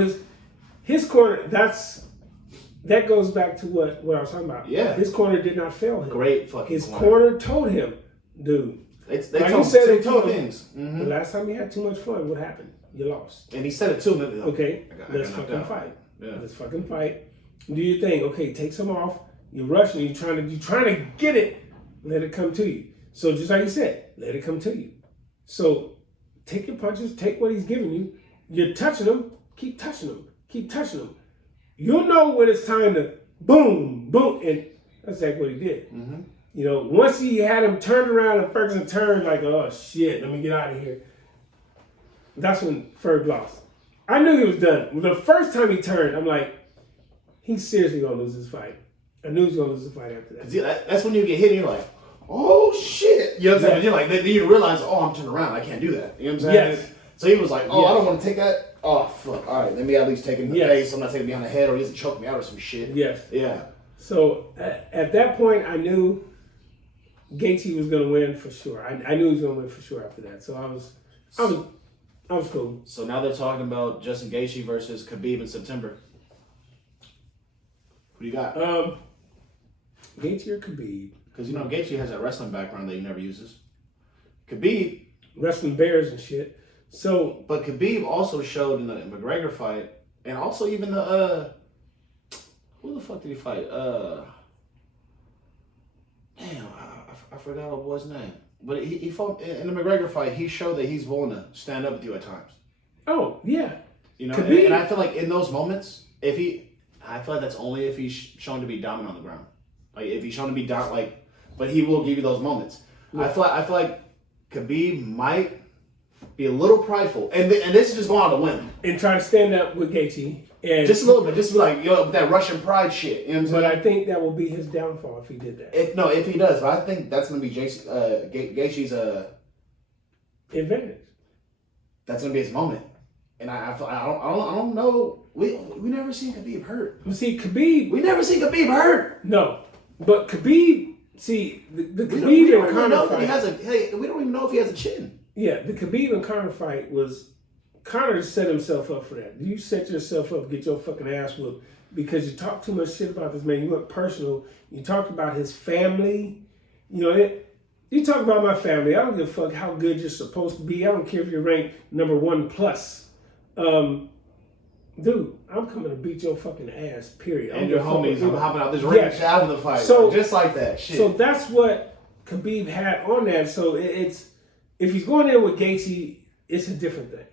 his corner, that goes back to what I was talking about. Yeah. His corner did not fail him. Great fucking His corner told him, dude. They told things. The last time you had too much fun, what happened? You lost. And he said it too. Okay, let's fucking fight. Yeah. Let's fucking fight. Do your thing. Okay, take some off. You're rushing. You're trying to get it. Let it come to you. So just like you said, let it come to you. So take your punches. Take what he's giving you. You're touching him. Keep touching him. Keep touching him. You'll know when it's time to boom, boom, and that's exactly what he did. Mm-hmm. You know, once he had him turned around and Ferguson turned like, oh shit, let me get out of here. That's when Ferg lost. I knew he was done. The first time he turned, I'm like, he's seriously gonna lose this fight. I knew he was gonna lose the fight after that. That's when you get hit and you're like, oh shit. You know what I'm saying? You're like, then you realize, oh, I'm turning around. I can't do that. You know what I'm saying? Yes. So he was like, oh, I don't want to take that. Oh, fuck. All right, let me at least take it in the face. I'm not taking it behind the head or he doesn't choke me out or some shit. Yes. Yeah. So at that point, I knew Gaethje was going to win for sure. I knew he was going to win for sure after that. So I was cool. So now they're talking about Justin Gaethje versus Khabib in September. Who do you got? Gaethje or Khabib? Because, you know, Gaethje has that wrestling background that he never uses. Khabib... wrestling bears and shit. So, but Khabib also showed in the McGregor fight, and also even the who the fuck did he fight? Damn, I forgot our boy's name. But he fought in the McGregor fight. He showed that he's willing to stand up with you at times. Oh yeah, you know, and I feel like in those moments, I feel like that's only if he's shown to be dominant on the ground. Like if he's shown to be but he will give you those moments. Yeah. I feel like Khabib might be a little prideful, and this is just going on a whim. And try to stand up with Gaethje. And just a little bit, just like, with that Russian pride shit. You know what I'm saying? But I think that will be his downfall if he did that. If he does, but I think that's going to be Gaethje's advantage. That's going to be his moment. And I don't know. We never seen Khabib hurt. We never seen Khabib hurt. No, but Khabib. See the Khabib we don't even know that he has we don't even know if he has a chin. Yeah, the Khabib and Conor fight was Connor set himself up for that. You set yourself up to get your fucking ass whooped because you talked too much shit about this man. You went personal. You talked about his family. You know, you talk about my family. I don't give a fuck how good you're supposed to be. I don't care if you're ranked number 1+. Dude, I'm coming to beat your fucking ass, period. And your homies, I'm hopping out this ring out of the fight. So, just like that shit. So that's what Khabib had on that. So it's, if he's going in with Gaethje, it's a different thing.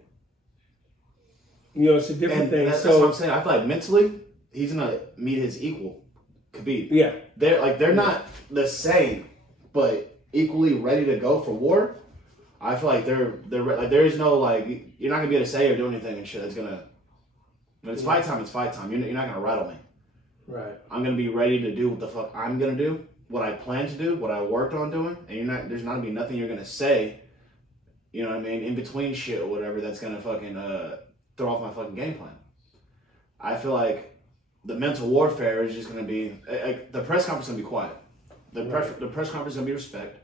You know, it's a different thing. That's what I'm saying. I feel like mentally, he's gonna meet his equal, Khabib. Yeah. They're not the same, but equally ready to go for war. I feel like they're like, there is no, like, you're not gonna be able to say or do anything and shit that's gonna. When it's fight time, it's fight time. You're not gonna rattle me. Right. I'm gonna be ready to do what the fuck I'm gonna do, what I plan to do, what I worked on doing, and there's not gonna be nothing you're gonna say, you know what I mean, in between shit or whatever that's gonna fucking throw off my fucking game plan. I feel like the mental warfare is just gonna be, the press conference is gonna be quiet. The press conference is gonna be respect.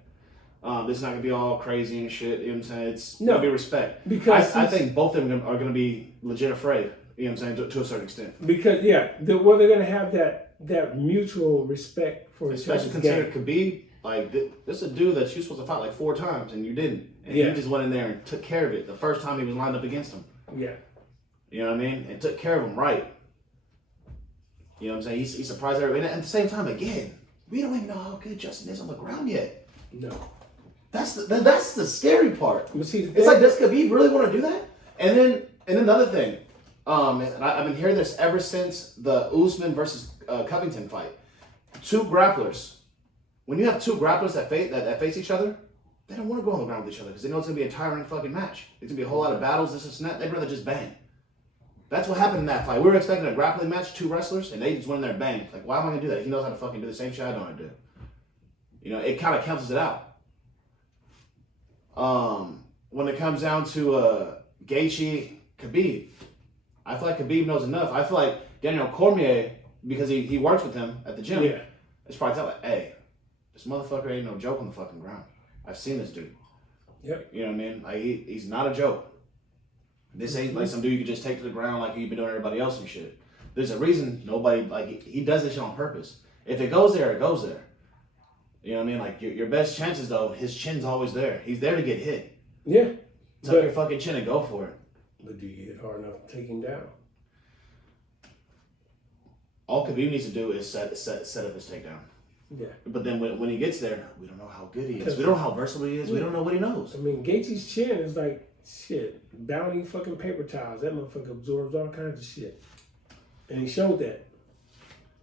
This is not gonna be all crazy and shit. You know what I'm saying? It's gonna be respect. Because I think both of them are gonna be legit afraid. You know what I'm saying? To a certain extent. Because they're gonna have that mutual respect for each other. Especially considering Khabib, like, this is a dude that you're supposed to fight like 4 times and you didn't, and he just went in there and took care of it the first time he was lined up against him. Yeah. You know what I mean? And took care of him right. You know what I'm saying? He surprised everybody. And at the same time, again, we don't even know how good Justin is on the ground yet. No. That's the scary part. But see, it's like, does Khabib really want to do that? And then another thing, and I've been hearing this ever since the Usman versus Covington fight. 2 grapplers. When you have 2 grapplers that face each other, they don't want to go on the ground with each other because they know it's going to be a tiring fucking match. It's going to be a whole lot of battles, this and that. They'd rather just bang. That's what happened in that fight. We were expecting a grappling match, 2 wrestlers, and they just went in there and banged. Like, why am I going to do that? He knows how to fucking do the same shit I know how to do. You know, it kind of cancels it out. When it comes down to Gaethje, Khabib, I feel like Khabib knows enough. I feel like Daniel Cormier, because he works with him at the gym, is probably telling, hey, this motherfucker ain't no joke on the fucking ground. I've seen this dude. Yep. You know what I mean? Like, he's not a joke. This ain't like some dude you can just take to the ground like you've been doing everybody else and shit. There's a reason nobody, like, he does this shit on purpose. If it goes there, it goes there. You know what I mean? Like, your best chances, though, his chin's always there. He's there to get hit. Yeah. Tuck your fucking chin and go for it. But do you hit hard enough to take him down? All Khabib needs to do is set up his takedown. Yeah. But then when he gets there, we don't know how good he is. We don't know how versatile he is. We don't know what he knows. I mean, Gaethje's chin is like, shit, bounty fucking paper towels. That motherfucker absorbs all kinds of shit. And he showed that.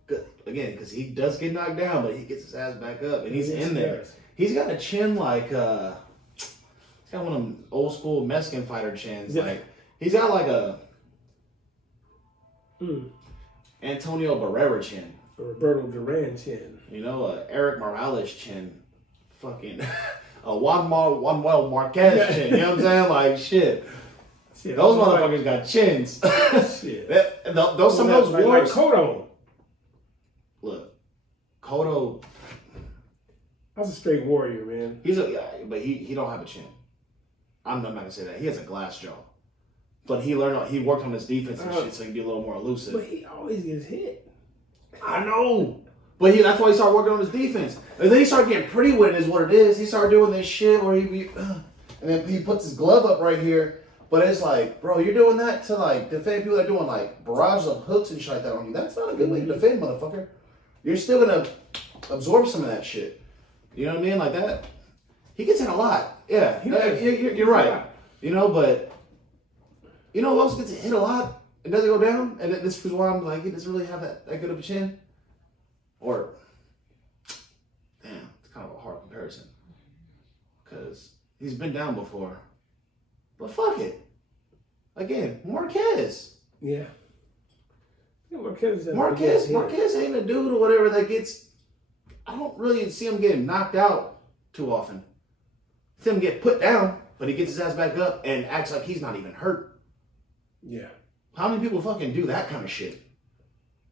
Good. Again, because he does get knocked down, but he gets his ass back up, and he's in there. He's got a chin like, he's got one of them old school Mexican fighter chins. Yeah. Like, he's got like a Antonio Barrera chin. A Roberto Duran chin. You know, Eric Morales chin. Fucking a Juan Marquez chin. You know what I'm saying? Like, shit. Those motherfuckers got chins. Shit. Some of those wars. Like Cotto. Look, Cotto. That's a straight warrior, man. But he don't have a chin. I'm not gonna say that. He has a glass jaw. But he worked on his defense and shit so he can be a little more elusive. But he always gets hit. I know. But that's why he started working on his defense. And then he started getting pretty with it, is what it is. He started doing this shit where and then he puts his glove up right here. But it's like, bro, you're doing that to, like, defend people that are doing, like, barrages of hooks and shit like that on you. That's not a good way to defend, motherfucker. You're still gonna absorb some of that shit. You know what I mean? Like that. He gets hit a lot. Yeah, you're right. You know, but you know who else gets hit a lot and doesn't go down? And this is why I'm like, he doesn't really have that good of a chin. Or, damn, it's kind of a hard comparison. Because he's been down before. But fuck it. Again, Marquez. Yeah. Marquez ain't a dude or whatever that gets. I don't really see him getting knocked out too often. See him get put down, but he gets his ass back up and acts like he's not even hurt. Yeah. How many people fucking do that kind of shit?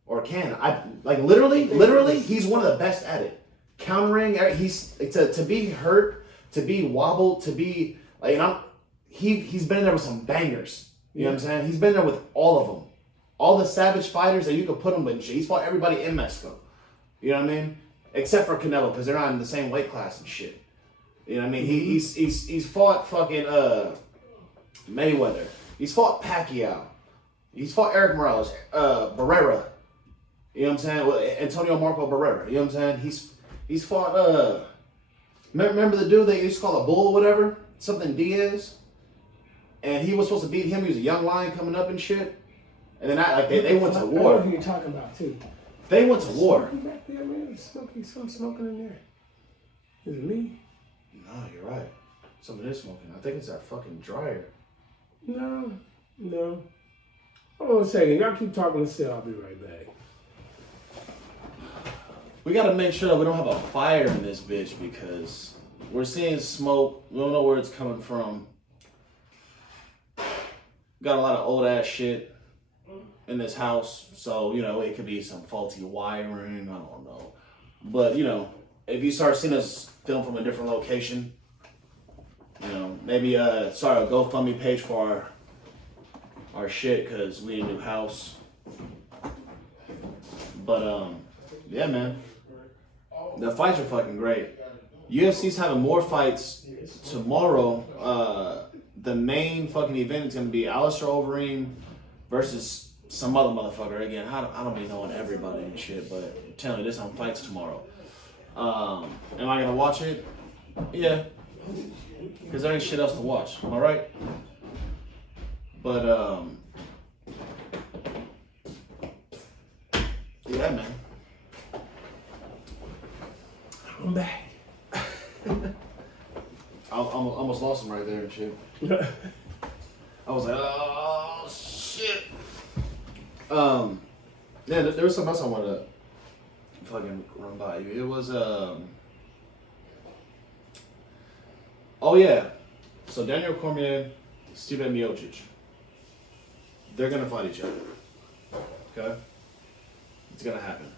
Or can? Literally, he's one of the best at it. Countering, he's to be hurt, to be wobbled, to be like, he's been in there with some bangers. You know what I'm saying? He's been there with all of them. All the savage fighters that you could put him with. He's fought everybody in Mexico. You know what I mean? Except for Canelo, because they're not in the same weight class and shit. You know what I mean? He's fought fucking Mayweather. He's fought Pacquiao. He's fought Eric Morales, Barrera. You know what I'm saying? Well, Antonio Marco Barrera. You know what I'm saying? He's fought. Remember the dude they used to call a bull or whatever? Something Diaz. And he was supposed to beat him. He was a young lion coming up and shit. And then they went to war. I know who you're talking about too. They went to war. Back there, man. Something smoking in there. Is it me? No, you're right. Something is smoking. I think it's that fucking dryer. No. Hold on a second. Y'all keep talking and still. I'll be right back. We gotta make sure that we don't have a fire in this bitch because we're seeing smoke. We don't know where it's coming from. Got a lot of old ass shit in this house, so it could be some faulty wiring. I don't know, but if you start seeing us film from a different location, maybe start a GoFundMe page for our shit because we in a new house. But yeah, man, the fights are fucking great. UFC's having more fights tomorrow. The main fucking event is gonna be Alistair Overeem versus some other motherfucker. Again, I don't be knowing everybody and shit, but I'm telling you, there's some fights tomorrow. Am I gonna watch it? Yeah, because there ain't shit else to watch. Am I right? But yeah, man. I'm back. I almost lost him right there and shit. I was like, oh shit. Yeah, there was something else I wanted to fucking run by you. It was oh yeah. So Daniel Cormier, Stipe Miocic. They're gonna fight each other. Okay? It's gonna happen.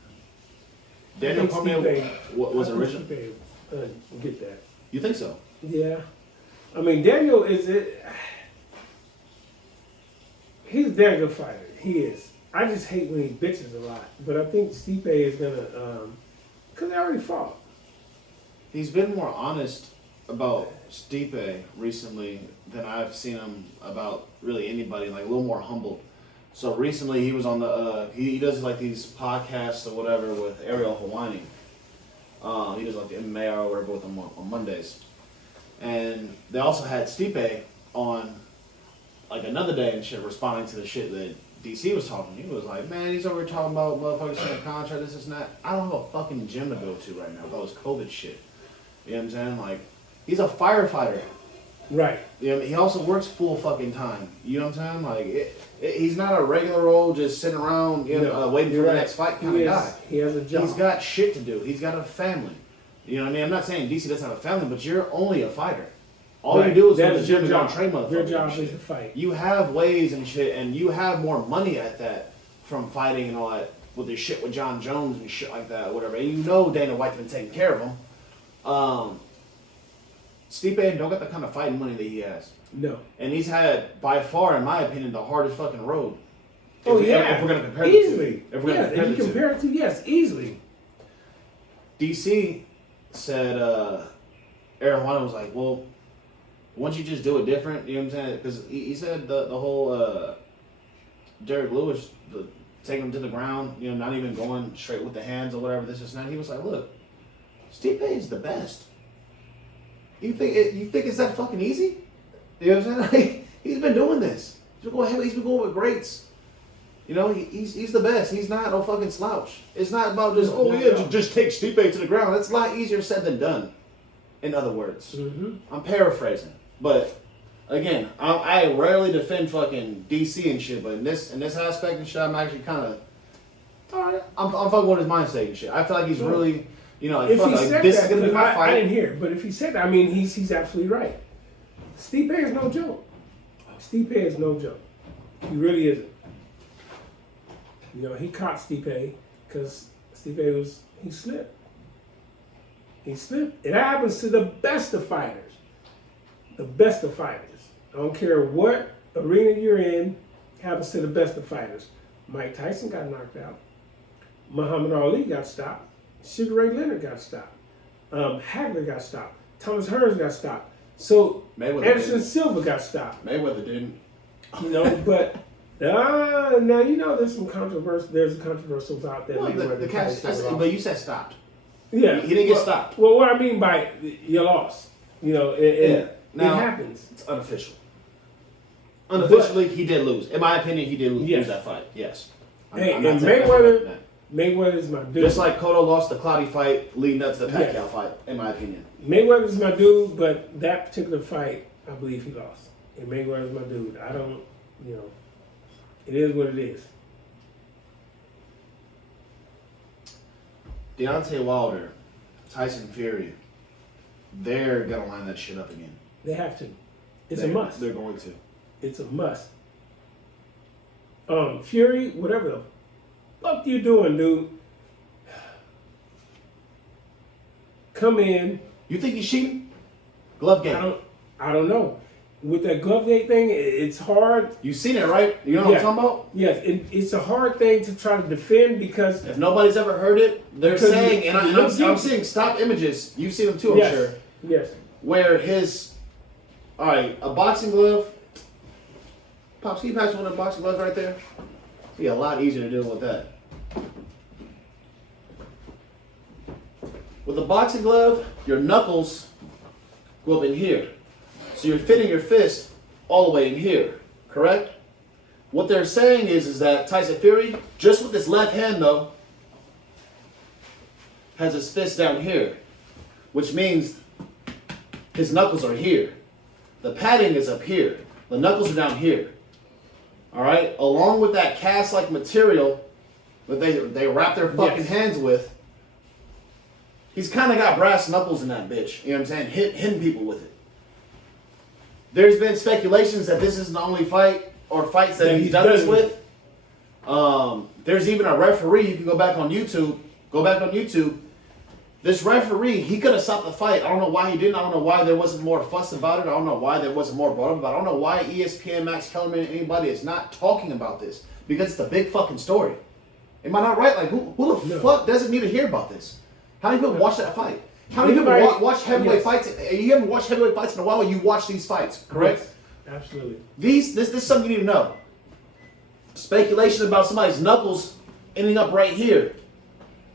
Daniel Cormier was original. Get that. You think so? Yeah. I mean, Daniel he's a damn good fighter. He is. I just hate when he bitches a lot. But I think Stipe is gonna, because they already fought. He's been more honest about Stipe recently than I've seen him about really anybody, like a little more humble. So recently he was on the, he does like these podcasts or whatever with Ariel Helwani. He does like the MMA or whatever with him on Mondays. And they also had Stipe on like another day and shit responding to the shit that DC was talking. He was like, man, he's over here talking about motherfuckers signing a contract, this and that. I don't have a fucking gym to go to right now. That was COVID shit. You know what I'm saying? Like, he's a firefighter. Right. You know, he also works full fucking time. You know what I'm saying? Like, he's not a regular old just sitting around waiting for the next fight kind of guy. He has a job. He's got shit to do. He's got a family. You know what I mean? I'm not saying DC doesn't have a family, but you're only a fighter. All you do is go to the gym and go and train motherfuckers. Your job is to fight. You have ways and shit, and you have more money at that from fighting and all that with this shit with John Jones and shit like that, whatever. And Dana White's been taking care of him. Stipe don't got the kind of fighting money that he has. No. And he's had, by far, in my opinion, the hardest fucking road. If we're going to compare easily. the two. If we're going to compare it to, yes, easily. DC said, Aaron Juan was like, well, why don't you just do it different? You know what I'm saying? Because he said the whole Derek Lewis, taking him to the ground, not even going straight with the hands or whatever, this is not. He was like, look, Stipe is the best. You think it's that fucking easy? You know what I'm saying? Like, he's been doing this. He's been going with greats. He's the best. He's not no fucking slouch. It's not about just just take Stipe to the ground. That's a lot easier said than done. In other words, I'm paraphrasing, but again, I rarely defend fucking DC and shit. But in this aspect and shit, I'm actually kind of alright. I'm fucking with his mindset and shit. I feel like he's really. If he said this that, is gonna be my fight. I didn't hear, but if he said that, I mean, he's absolutely right. Stipe is no joke. Stipe is no joke. He really isn't. He caught Stipe because Stipe he slipped. He slipped. It happens to the best of fighters. The best of fighters. I don't care what arena you're in happens to the best of fighters. Mike Tyson got knocked out. Muhammad Ali got stopped. Sugar Ray Leonard got stopped. Hagler got stopped. Thomas Hearns got stopped. So Anderson Silva got stopped. Mayweather didn't. You know, but now you know there's some controversy. There's controversials out there. Well, but you said stopped. Yeah, he didn't get stopped. Well, what I mean by you lost, you know, now, it happens. It's unofficial. Unofficially, he did lose. In my opinion, he did lose that fight. Yes. And Mayweather's my dude. Just like Cotto lost the Clottey fight leading up to the Pacquiao fight, in my opinion. Mayweather's my dude, but that particular fight, I believe he lost. And Mayweather's my dude. I don't, you know, it is what it is. Deontay Wilder, Tyson Fury, they're going to line that shit up again. They have to. It's a must. They're going to. It's a must. Fury, whatever the fuck you doing, dude? Come in. You think he's cheating? Glove game. I don't know. With that glove game thing, it's hard. You've seen it, right? You know what I'm talking about? Yes, it's a hard thing to try to defend because if nobody's ever heard it, they're saying, and I'm seeing stock images. You've seen them too, I'm sure. Yes. Where a boxing glove. Pops, can you pass one of the boxing gloves right there? It'd be a lot easier to deal with that. With a boxing glove, your knuckles go up in here. So you're fitting your fist all the way in here, correct? What they're saying is that Tyson Fury, just with his left hand though, has his fist down here, which means his knuckles are here. The padding is up here. The knuckles are down here. All right? Along with that cast-like material that they wrap their fucking hands with, he's kind of got brass knuckles in that bitch. You know what I'm saying? Hitting people with it. There's been speculations that this isn't the only fight or fights that he's done this with. There's even a referee. You can go back on YouTube. This referee, he could have stopped the fight. I don't know why he didn't. I don't know why there wasn't more fuss about it. I don't know why there wasn't more brought up about it. I don't know why ESPN, Max Kellerman, anybody is not talking about this. Because it's a big fucking story. Am I not right? Like, who the fuck doesn't need to hear about this? How many people watch that fight? How many people watch heavyweight fights? You haven't watched heavyweight fights in a while, you watch these fights, correct? Yes, absolutely. This is something you need to know. Speculation about somebody's knuckles ending up right here.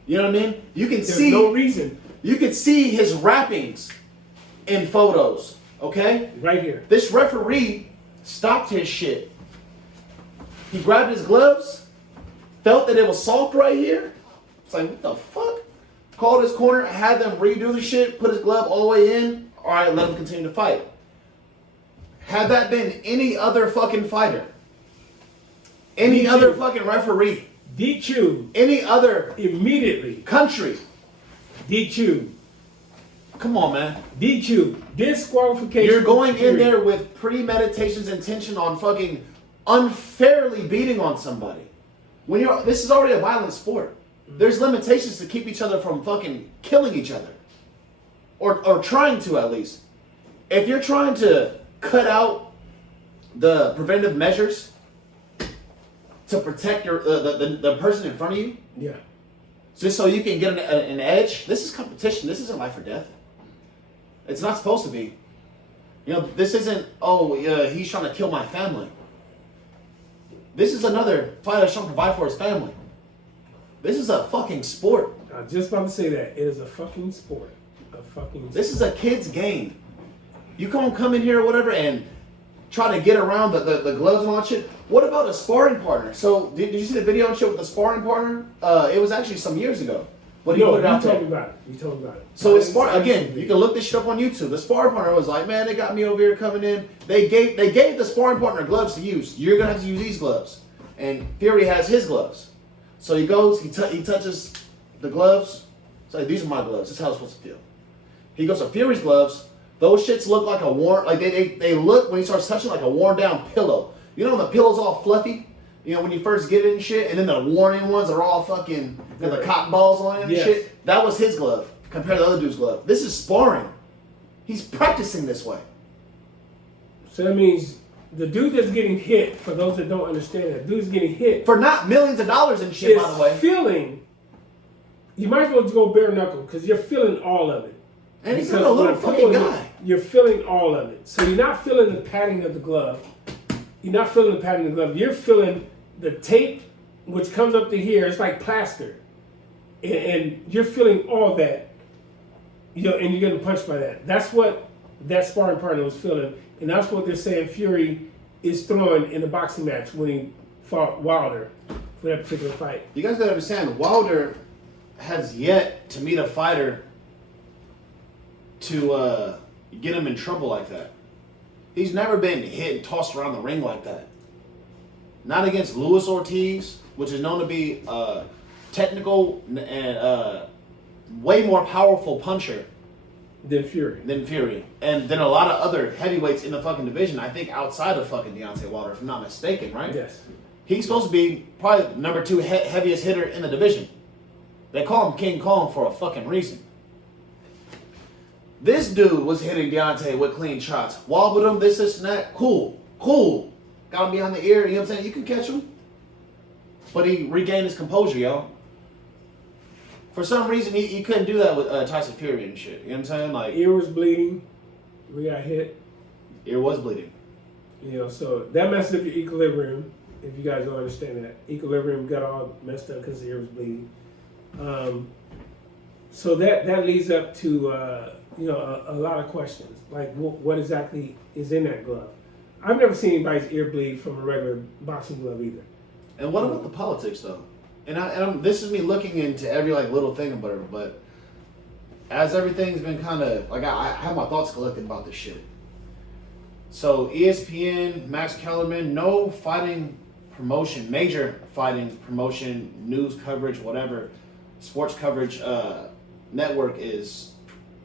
You know what I mean? You can see no reason. You can see his wrappings in photos. Okay? Right here. This referee stopped his shit. He grabbed his gloves, felt that it was soft right here. It's like, what the fuck? Called his corner, had them redo the shit, put his glove all the way in. All right, let him continue to fight. Had that been any other fucking fighter, any other fucking referee, DQ, any other immediately country, DQ. Come on, man. DQ, disqualification. You're going in there with premeditation's intention on fucking unfairly beating on somebody. This is already a violent sport. There's limitations to keep each other from fucking killing each other. Or trying to, at least. If you're trying to cut out the preventive measures to protect the person in front of you, just so you can get an edge, this is competition. This isn't life or death. It's not supposed to be. You know, this isn't, he's trying to kill my family. This is another fighter trying to provide for his family. This is a fucking sport. I was just about to say that. It is a fucking sport. This is a kid's game. You can't come in here or whatever and try to get around the gloves and all that shit. What about a sparring partner? So, did you see the video and shit with the sparring partner? It was actually some years ago. But you told me about it. You told me about it. So, again, you can look this shit up on YouTube. The sparring partner was like, man, they got me over here coming in. They gave the sparring partner gloves to use. You're going to have to use these gloves. And Fury has his gloves. So he goes, he touches the gloves. It's like, these are my gloves. This is how it's supposed to feel. He goes to Fury's gloves. Those shits look like a worn, like they look, when he starts touching, like a worn down pillow. You know when the pillow's all fluffy? You know, when you first get it and shit, and then the worn in ones are all fucking, got the cotton balls on it and shit? That was his glove compared to the other dude's glove. This is sparring. He's practicing this way. So that means The dude that's getting hit, for those that don't understand that, dude's getting hit for not millions of dollars and shit, by the way. Feeling, you might as well just go bare knuckle because you're feeling all of it. And he's not a little fucking guy. You're feeling all of it. So you're not feeling the padding of the glove. You're not feeling the padding of the glove. You're feeling the tape, which comes up to here. It's like plaster. And you're feeling all that. You know, and you're getting punched by that. That's what that sparring partner was feeling. And that's what they're saying Fury is throwing in the boxing match when he fought Wilder for that particular fight. You guys gotta understand, Wilder has yet to meet a fighter to get him in trouble like that. He's never been hit and tossed around the ring like that. Not against Luis Ortiz, which is known to be a technical and way more powerful puncher than Fury. And then a lot of other heavyweights in the fucking division, I think outside of fucking Deontay Wilder, if I'm not mistaken, right? Yes. He's supposed to be probably number 2 heaviest hitter in the division. They call him King Kong for a fucking reason. This dude was hitting Deontay with clean shots. Wobbled him, this and that. Cool. Got him behind the ear, you know what I'm saying? You can catch him. But he regained his composure, yo. For some reason, he couldn't do that with Tyson Fury and shit. You know what I'm saying? Like, ear was bleeding. We got hit. Ear was bleeding. You know, so that messed up your equilibrium. If you guys don't understand that, equilibrium got all messed up because the ear was bleeding. So that leads up to a lot of questions, like what exactly is in that glove. I've never seen anybody's ear bleed from a regular boxing glove either. And what about the politics though? And this is me looking into every like little thing about it, but as everything's been kind of like I have my thoughts collected about this shit. So ESPN, Max Kellerman, no fighting promotion, major fighting promotion, news coverage, whatever, sports coverage network is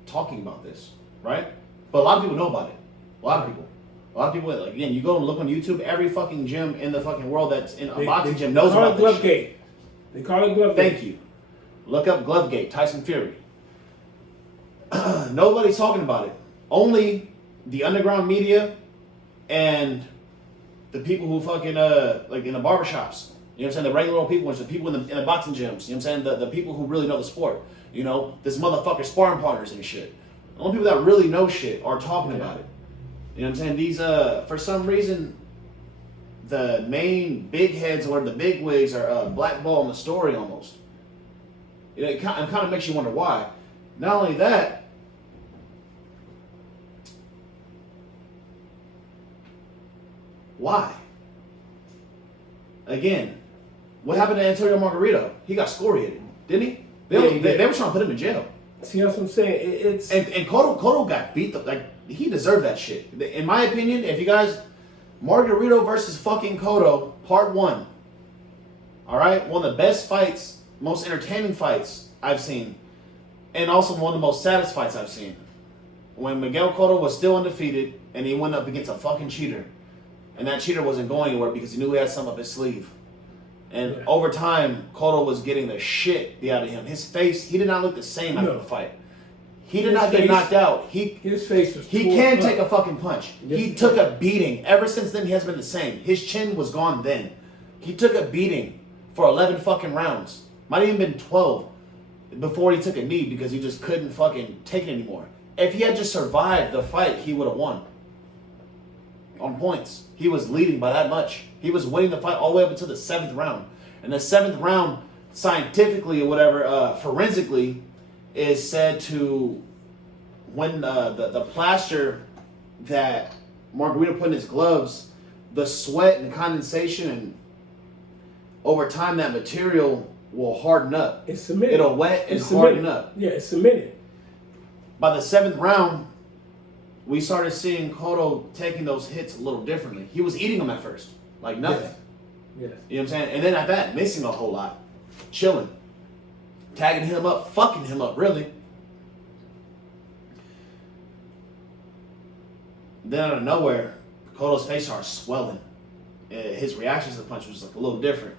talking about this, right? But a lot of people know about it. A lot of people, like, again, you go and look on YouTube, every fucking gym in the fucking world that's in a boxing gym knows about this shit. They call it Glovegate. Thank you. Look up Glovegate, Tyson Fury. Nobody's talking about it. Only the underground media and the people who fucking, like in the barbershops. You know what I'm saying? The regular old people, the people in the boxing gyms. You know what I'm saying? The people who really know the sport. You know, this motherfucker sparring partners and shit. The only people that really know shit are talking about it. You know what I'm saying? These, for some reason, the main big heads or the big wigs are blackballing the story almost. You know, it kind of makes you wonder why. Not only that, why? Again, what happened to Antonio Margarito? He got scoriated, didn't he? They were trying to put him in jail. See, that's what I'm saying. And Cotto got beat up. Like, he deserved that shit. In my opinion, if you guys, Margarito versus fucking Cotto, part 1. All right, one of the best fights, most entertaining fights I've seen, and also one of the most saddest fights I've seen. When Miguel Cotto was still undefeated, and he went up against a fucking cheater, and that cheater wasn't going anywhere because he knew he had something up his sleeve. And over time, Cotto was getting the shit beat out of him. His face, he did not look the same after the fight. He did not get knocked out. His face was He can take a fucking punch. He took a beating. Ever since then, he hasn't been the same. His chin was gone then. He took a beating for 11 fucking rounds. Might have even been 12 before he took a knee because he just couldn't fucking take it anymore. If he had just survived the fight, he would have won. On points. He was leading by that much. He was winning the fight all the way up until the 7th round. And the 7th round, scientifically or whatever, forensically, is said to, when the plaster that Margarito put in his gloves, the sweat and condensation, and over time that material will harden up. It's cemented. It'll wet and harden up. Yeah, it's cemented. By the 7th round, we started seeing Cotto taking those hits a little differently. He was eating them at first, like nothing. Yes. You know what I'm saying? And then at that, missing a whole lot. Chilling. Tagging him up, fucking him up, really. Then out of nowhere, Cotto's face started swelling. His reaction to the punch was like a little different.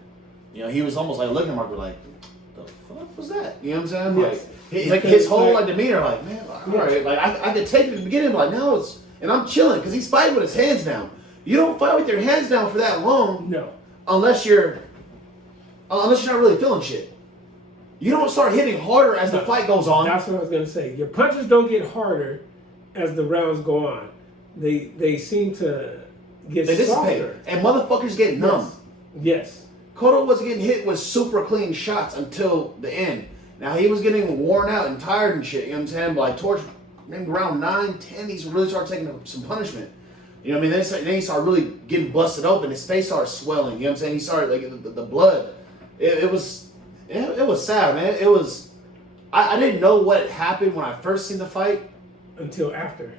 You know, he was almost like looking at Marco like, the fuck was that? You know what I'm saying? Yes. Like his whole like demeanor, like, man, all right. Like I could take it at the beginning, like now it's, and I'm chilling because he's fighting with his hands down. You don't fight with your hands down for that long. No. Unless you're not really feeling shit. You don't start hitting harder as the fight goes on. That's what I was gonna say. Your punches don't get harder as the rounds go on. They seem to get softer. And motherfuckers get numb. Yes. Cotto was getting hit with super clean shots until the end. Now he was getting worn out and tired and shit, you know what I'm saying? But like towards maybe round 9, 10, he's really started taking some punishment. You know what I mean? Then he started really getting busted open. His face started swelling, you know what I'm saying? He started, like, the blood. It was sad, man. It was, I didn't know what happened when I first seen the fight. Until after.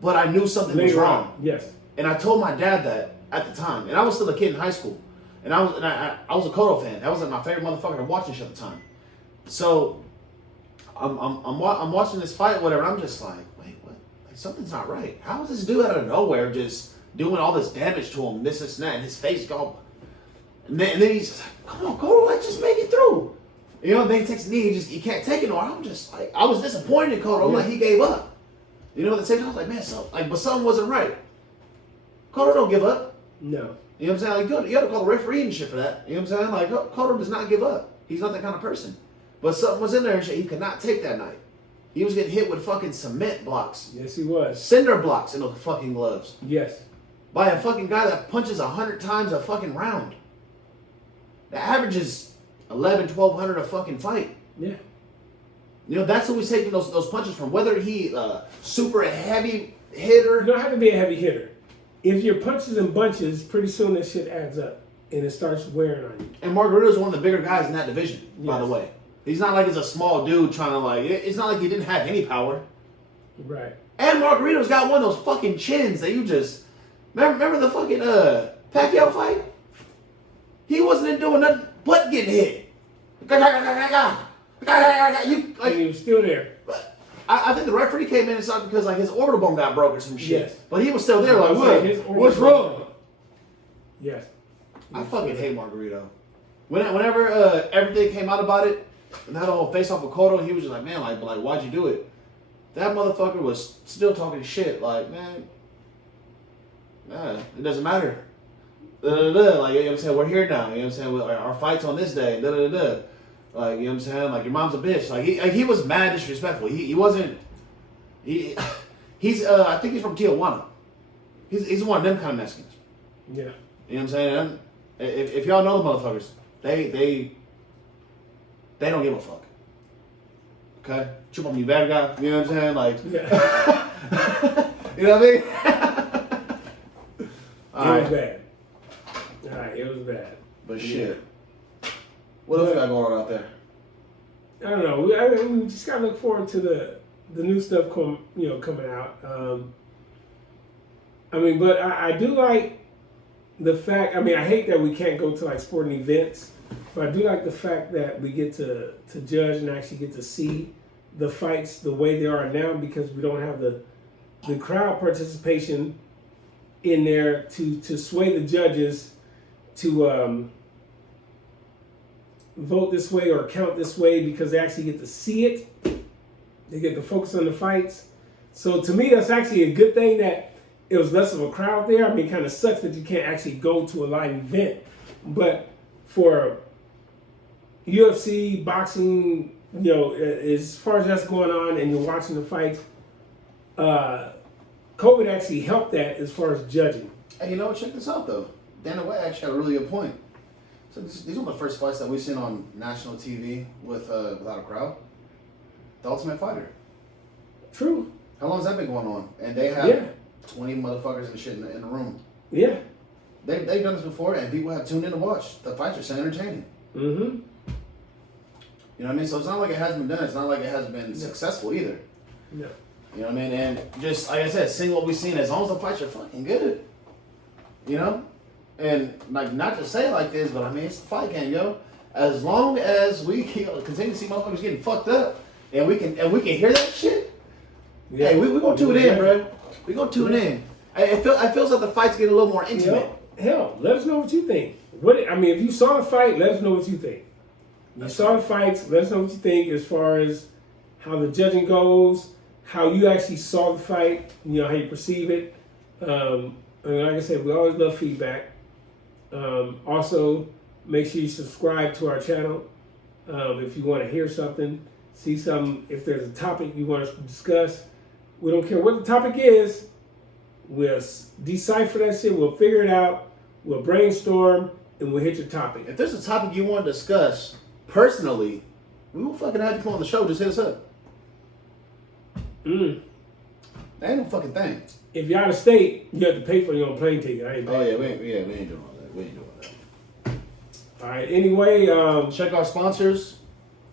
But I knew something was wrong. Yes. And I told my dad that at the time. And I was still a kid in high school. And I was a Cotto fan. That was like my favorite motherfucker to watch this shit at the time. So I'm watching this fight, whatever. I'm just like, wait, what? Like, something's not right. How is this dude out of nowhere just doing all this damage to him? This and that, and his face gone. And then he's just like, come on, Cotto, like, just make it through. You know, then he takes a knee. He can't take it no more. I'm just like, I was disappointed in Cotto. I'm like, he gave up. You know, at the same time, I was like, man, but something wasn't right. Cotto don't give up. No. You know what I'm saying? Like, you got to call the referee and shit for that. You know what I'm saying? Like, Cotto does not give up. He's not that kind of person. But something was in there and shit he could not take that night. He was getting hit with fucking cement blocks. Yes, he was. Cinder blocks in those fucking gloves. Yes. By a fucking guy that punches 100 times a fucking round. The average is 1,100 a fucking fight. Yeah. You know, that's who he's taking those punches from. Whether he super heavy hitter. You don't have to be a heavy hitter. If your punches in bunches, pretty soon that shit adds up. And it starts wearing on you. And Margarito's one of the bigger guys in that division, by the Yes. way. He's not like he's a small dude trying to like, it's not like he didn't have any power. Right. And Margarito's got one of those fucking chins that you just, remember the fucking Pacquiao fight? He wasn't doing nothing but getting hit. And he was still there. I think the referee came in and saw it because like his orbital bone got broke or some shit. Yes. But he was still there like, what's wrong? Yes. I fucking hate Margarito. Whenever everything came out about it, and that whole face off of Cotto, he was just like, man, like why'd you do it? That motherfucker was still talking shit, like, man, nah, it doesn't matter. Like, you know what I'm saying? We're here now, you know what I'm saying? Our fight's on this day, Like, you know what I'm saying? Like, your mom's a bitch. Like, he was mad disrespectful. He wasn't, he's, I think he's from Tijuana. He's one of them kind of Mexicans. Yeah. You know what I'm saying? If y'all know the motherfuckers, they don't give a fuck. Okay? Chupa mi verga. You know what I'm saying? Like, Yeah. you know what I mean? It was bad. All right, it was bad. But shit. What else we got going on out there? I don't know. We just gotta look forward to the new stuff coming out. But I do like the fact. I hate that we can't go to like sporting events, but I do like the fact that we get to judge and actually get to see the fights the way they are now, because we don't have the crowd participation in there to sway the judges to vote this way or count this way, because they actually get to see it. They get to focus on the fights. So to me, that's actually a good thing that it was less of a crowd there. It kind of sucks that you can't actually go to a live event. But for UFC, boxing, as far as that's going on and you're watching the fights, COVID actually helped that as far as judging. Hey, you know what? Check this out, though. Dana White actually had a really good point. So these are the first fights that we've seen on national TV without a crowd. The Ultimate Fighter. True. How long has that been going on? And they have 20 motherfuckers and shit in the room. Yeah. They've done this before, and people have tuned in to watch. The fights are so entertaining. Mm-hmm. You know what I mean? So it's not like it hasn't been done. It's not like it hasn't been successful either. No. You know what I mean? And just, like I said, seeing what we've seen, as long as the fights are fucking good. You know? And, like, not to say it like this, but, it's the fight game, yo. As long as we continue to see motherfuckers getting fucked up, and we can hear that shit, hey, we're going to tune in, bro. We're going to tune in. It feels like the fights get a little more intimate. Hell, let us know what you think. If you saw the fight, let us know what you think. You saw the fights, let us know what you think as far as how the judging goes, how you actually saw the fight, how you perceive it. And like I said, we always love feedback. Also, make sure you subscribe to our channel. If you want to hear something, see something, if there's a topic you want us to discuss, we don't care what the topic is. We'll decipher that shit. We'll figure it out. We'll brainstorm, and we'll hit your topic. If there's a topic you want to discuss personally, we will fucking have you come on the show. Just hit us up. That ain't no fucking thing. If you're out of state, you have to pay for your own plane ticket. I ain't paying. Oh yeah, we ain't doing all that. We ain't doing that. All right. Anyway, check our sponsors.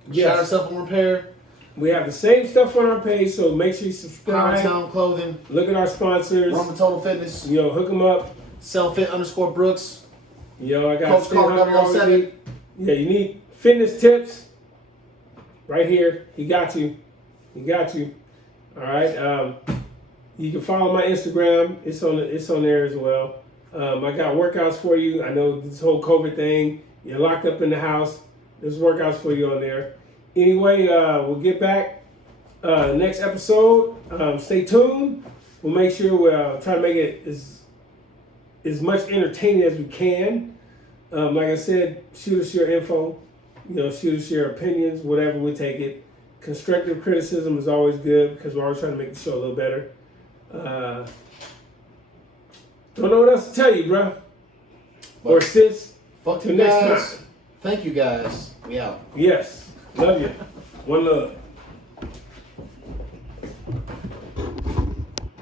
Yes. Shout ourselves on repair. We have the same stuff on our page, so make sure you subscribe. Powertown Clothing. Look at our sponsors. Roman Total Fitness. Hook them up. Selffit_Brooks. I got Coach Carter 007. Yeah, you need fitness tips. Right here. He got you. All right. You can follow my Instagram. It's on there as well. I got workouts for you. I know this whole COVID thing. You're locked up in the house. There's workouts for you on there. Anyway, we'll get back next episode. Stay tuned. We'll make sure we'll try to make it as much entertaining as we can. Like I said, shoot us your info. Shoot us your opinions, whatever, we take it. Constructive criticism is always good because we're always trying to make the show a little better. Don't know what else to tell you, bro. Or sis. Fuck Till you next guys. time. Thank you guys. We out. Yes. Love you. One love.